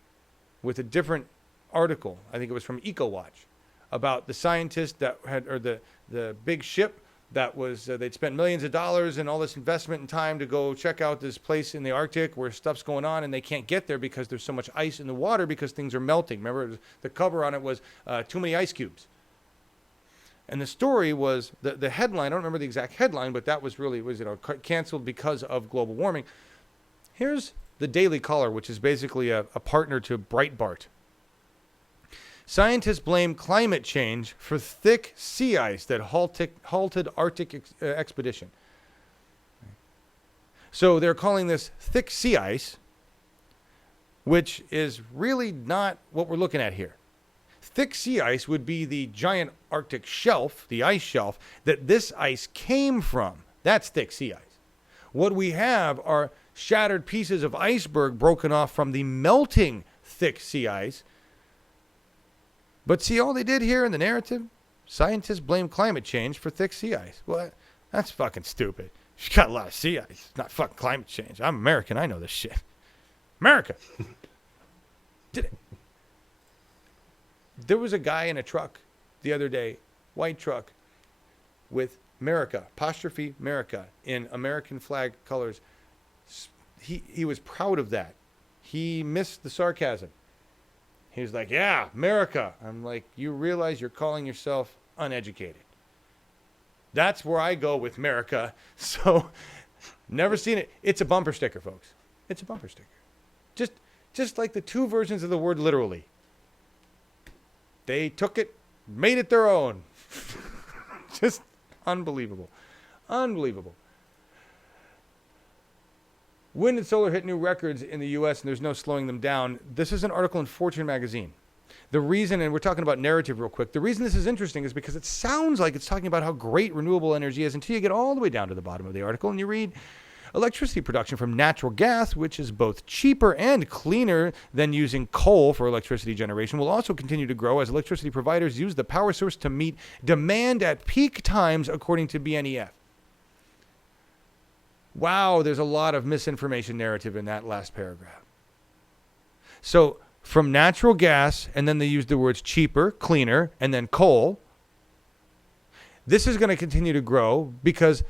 with a different article. I think it was from EcoWatch, about the scientist that had, or the big ship that was, they'd spent millions of dollars and all this investment and time to go check out this place in the Arctic where stuff's going on, and they can't get there because there's so much ice in the water because things are melting. Remember, the cover on it was too many ice cubes. And the story was, the headline, I don't remember the exact headline, but that was really, canceled because of global warming. Here's the Daily Caller, which is basically a partner to Breitbart. Scientists blame climate change for thick sea ice that halted Arctic expedition. So they're calling this thick sea ice, which is really not what we're looking at here. Thick sea ice would be the giant Arctic shelf, the ice shelf, that this ice came from. That's thick sea ice. What we have are shattered pieces of iceberg broken off from the melting thick sea ice. But see all they did here in the narrative? Scientists blame climate change for thick sea ice. Well, that's fucking stupid. She's got a lot of sea ice. It's not fucking climate change. I'm American. I know this shit. America. Did it. There was a guy in a truck the other day, white truck, with America, apostrophe America, in American flag colors. He was proud of that. He missed the sarcasm. He was like, yeah, America. I'm like, you realize you're calling yourself uneducated. That's where I go with America. So, never seen it. It's a bumper sticker, folks. It's a bumper sticker. Just like the two versions of the word literally. They took it, made it their own. Just unbelievable. Unbelievable. Wind and solar hit new records in the U.S. and there's no slowing them down. This is an article in Fortune magazine. The reason, and we're talking about narrative real quick, the reason this is interesting is because it sounds like it's talking about how great renewable energy is until you get all the way down to the bottom of the article and you read electricity production from natural gas, which is both cheaper and cleaner than using coal for electricity generation, will also continue to grow as electricity providers use the power source to meet demand at peak times, according to BNEF. Wow, there's a lot of misinformation narrative in that last paragraph. So from natural gas, and then they use the words cheaper, cleaner, and then coal. This is going to continue to grow because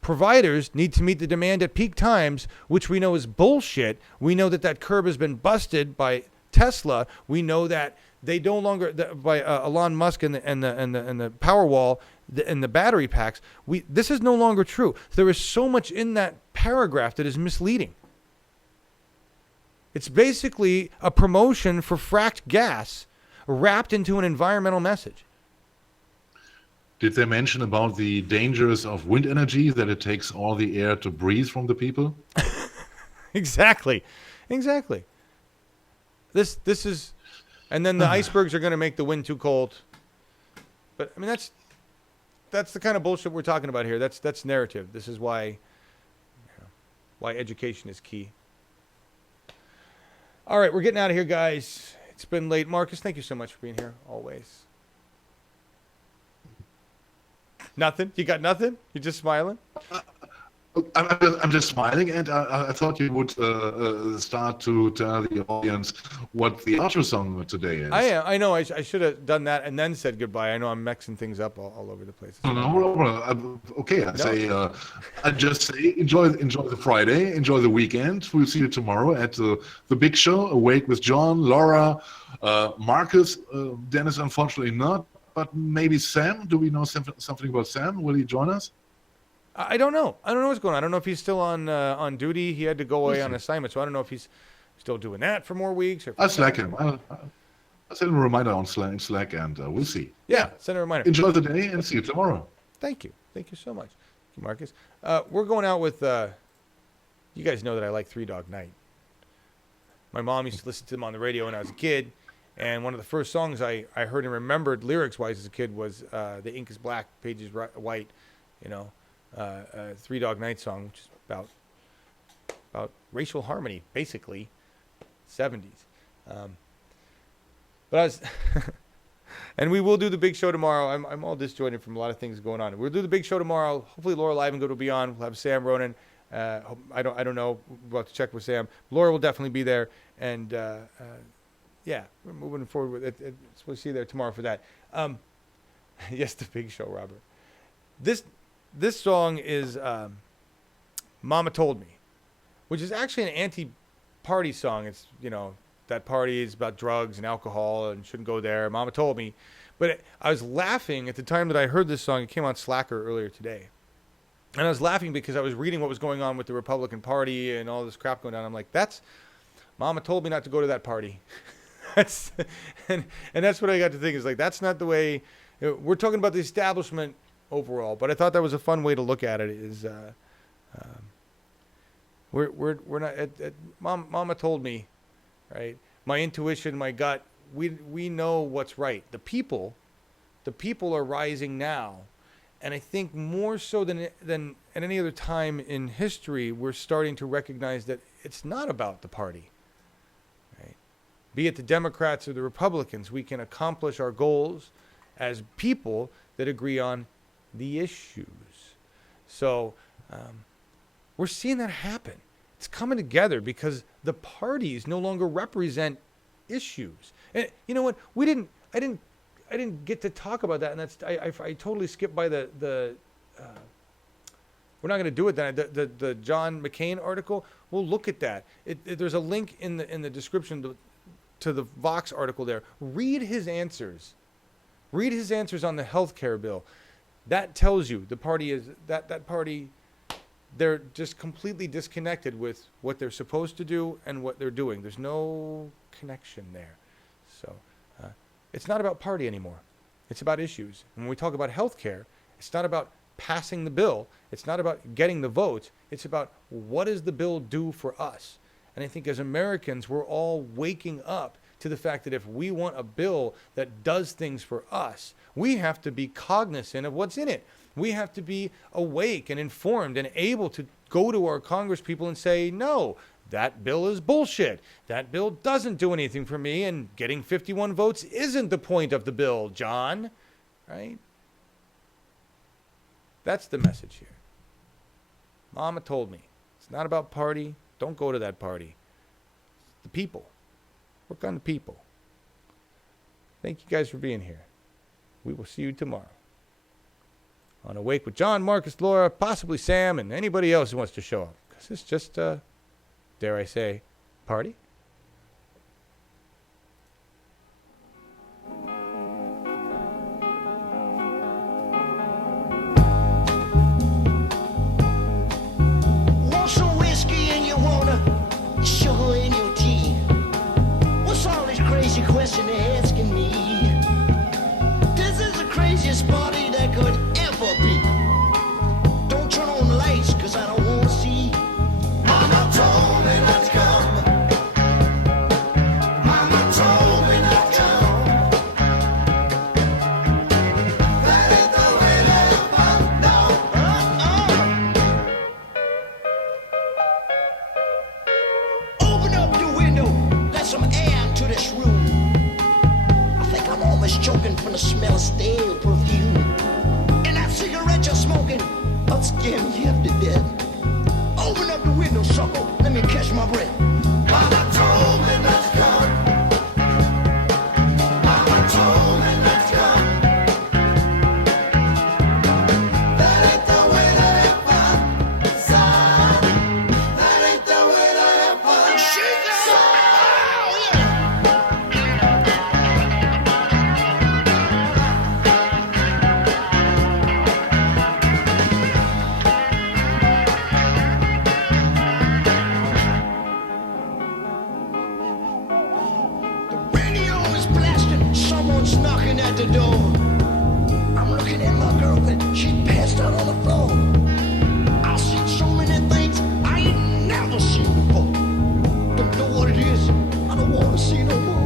providers need to meet the demand at peak times, which we know is bullshit. We know that curve has been busted by Tesla. We know that they no longer by Elon Musk and the Powerwall and the battery packs. This is no longer true. There is so much in that paragraph that is misleading. It's basically a promotion for fracked gas wrapped into an environmental message. Did they mention about the dangers of wind energy, that it takes all the air to breathe from the people? Exactly. This is, and then the icebergs are going to make the wind too cold. But I mean, that's the kind of bullshit we're talking about here. That's narrative. This is why education is key. All right, we're getting out of here, guys. It's been late. Marcus, thank you so much for being here, always. Nothing? You got nothing? You're just smiling? I'm just smiling, and I thought you would start to tell the audience what the outro song today is. I know. I should have done that and then said goodbye. I know I'm mixing things up all over the place. No, okay. I just say enjoy the Friday, enjoy the weekend. We'll see you tomorrow at the big show, Awake with John, Laura, Markus, Dennis, unfortunately not, but maybe Sam. Do we know something about Sam? Will he join us? I don't know. I don't know what's going on. I don't know if he's still on duty. He had to go away on assignment, so I don't know if he's still doing that for more weeks. Or I'll Slack him. I'll send him a reminder on Slack, and we'll see. Yeah, send a reminder. Enjoy the day, and see you tomorrow. Thank you. Thank you so much. Thank you, Marcus. We're going out with, you guys know that I like Three Dog Night. My mom used to listen to them on the radio when I was a kid, and one of the first songs I heard and remembered lyrics-wise as a kid was The Ink is Black, Pages White, Three Dog Night song, which is about racial harmony, basically, 70s. But I was, and we will do the big show tomorrow. I'm all disjointed from a lot of things going on. We'll do the big show tomorrow. Hopefully Laura Livengood will be on. We'll have Sam Ronan. I don't know. We'll have to check with Sam. Laura will definitely be there, and yeah, we're moving forward with it. We'll see you there tomorrow for that. Yes, the big show, Robert. This song is Mama Told Me, which is actually an anti-party song. It's, that party is about drugs and alcohol and shouldn't go there. Mama told me. But I was laughing at the time that I heard this song. It came on Slacker earlier today. And I was laughing because I was reading what was going on with the Republican Party and all this crap going on. I'm like, Mama told me not to go to that party. and that's what I got to think is like, that's not the way. We're talking about the establishment overall, but I thought that was a fun way to look at it. Is we're not. Mama told me, right? My intuition, my gut. We know what's right. The people are rising now, and I think more so than at any other time in history, we're starting to recognize that it's not about the party. Right? Be it the Democrats or the Republicans, we can accomplish our goals as people that agree on the issues. So we're seeing that happen. It's coming together because the parties no longer represent issues. And you know what? I didn't get to talk about that, and that's I totally skipped by the we're not going to do it then. The John McCain article. We'll look at that. There's a link in the description to the Vox article there. Read his answers. Read his answers on the healthcare bill. That tells you the party is that party. They're just completely disconnected with what they're supposed to do and what they're doing. There's no connection there. So it's not about party anymore. It's about issues. And when we talk about healthcare, it's not about passing the bill. It's not about getting the votes. It's about what does the bill do for us? And I think as Americans, we're all waking up to the fact that if we want a bill that does things for us, we have to be cognizant of what's in it. We have to be awake and informed and able to go to our Congress people and say, no, that bill is bullshit. That bill doesn't do anything for me, and getting 51 votes isn't the point of the bill, John. Right? That's the message here. Mama told me. It's not about party. Don't go to that party. It's the people. Work on the people. Thank you guys for being here. We will see you tomorrow on Awake with John, Marcus, Laura, possibly Sam, and anybody else who wants to show up. Because it's just, dare I say, party. Want some whiskey in your water, sugar in your tea? What's all this crazy question they're asking me? This is the craziest party that could ever be. Don't turn on the lights, cause I don't wanna see. Mama told me not to come. Mama told me not to come. That ain't the way that I know. Open up the window, let some air into this room. I think I'm almost choking from the smell of stale perfume. And that cigarette you're smoking, I'll scare me half to death. Open up the window, sucker, let me catch my breath. Mama told me not to come. Mama told me not to come. That ain't the way that I find. Son, that ain't the way that I find. She's someone's knocking at the door. I'm looking at my girlfriend, she passed out on the floor. I've seen so many things I ain't never seen before. Don't know what it is, I don't want to see no more.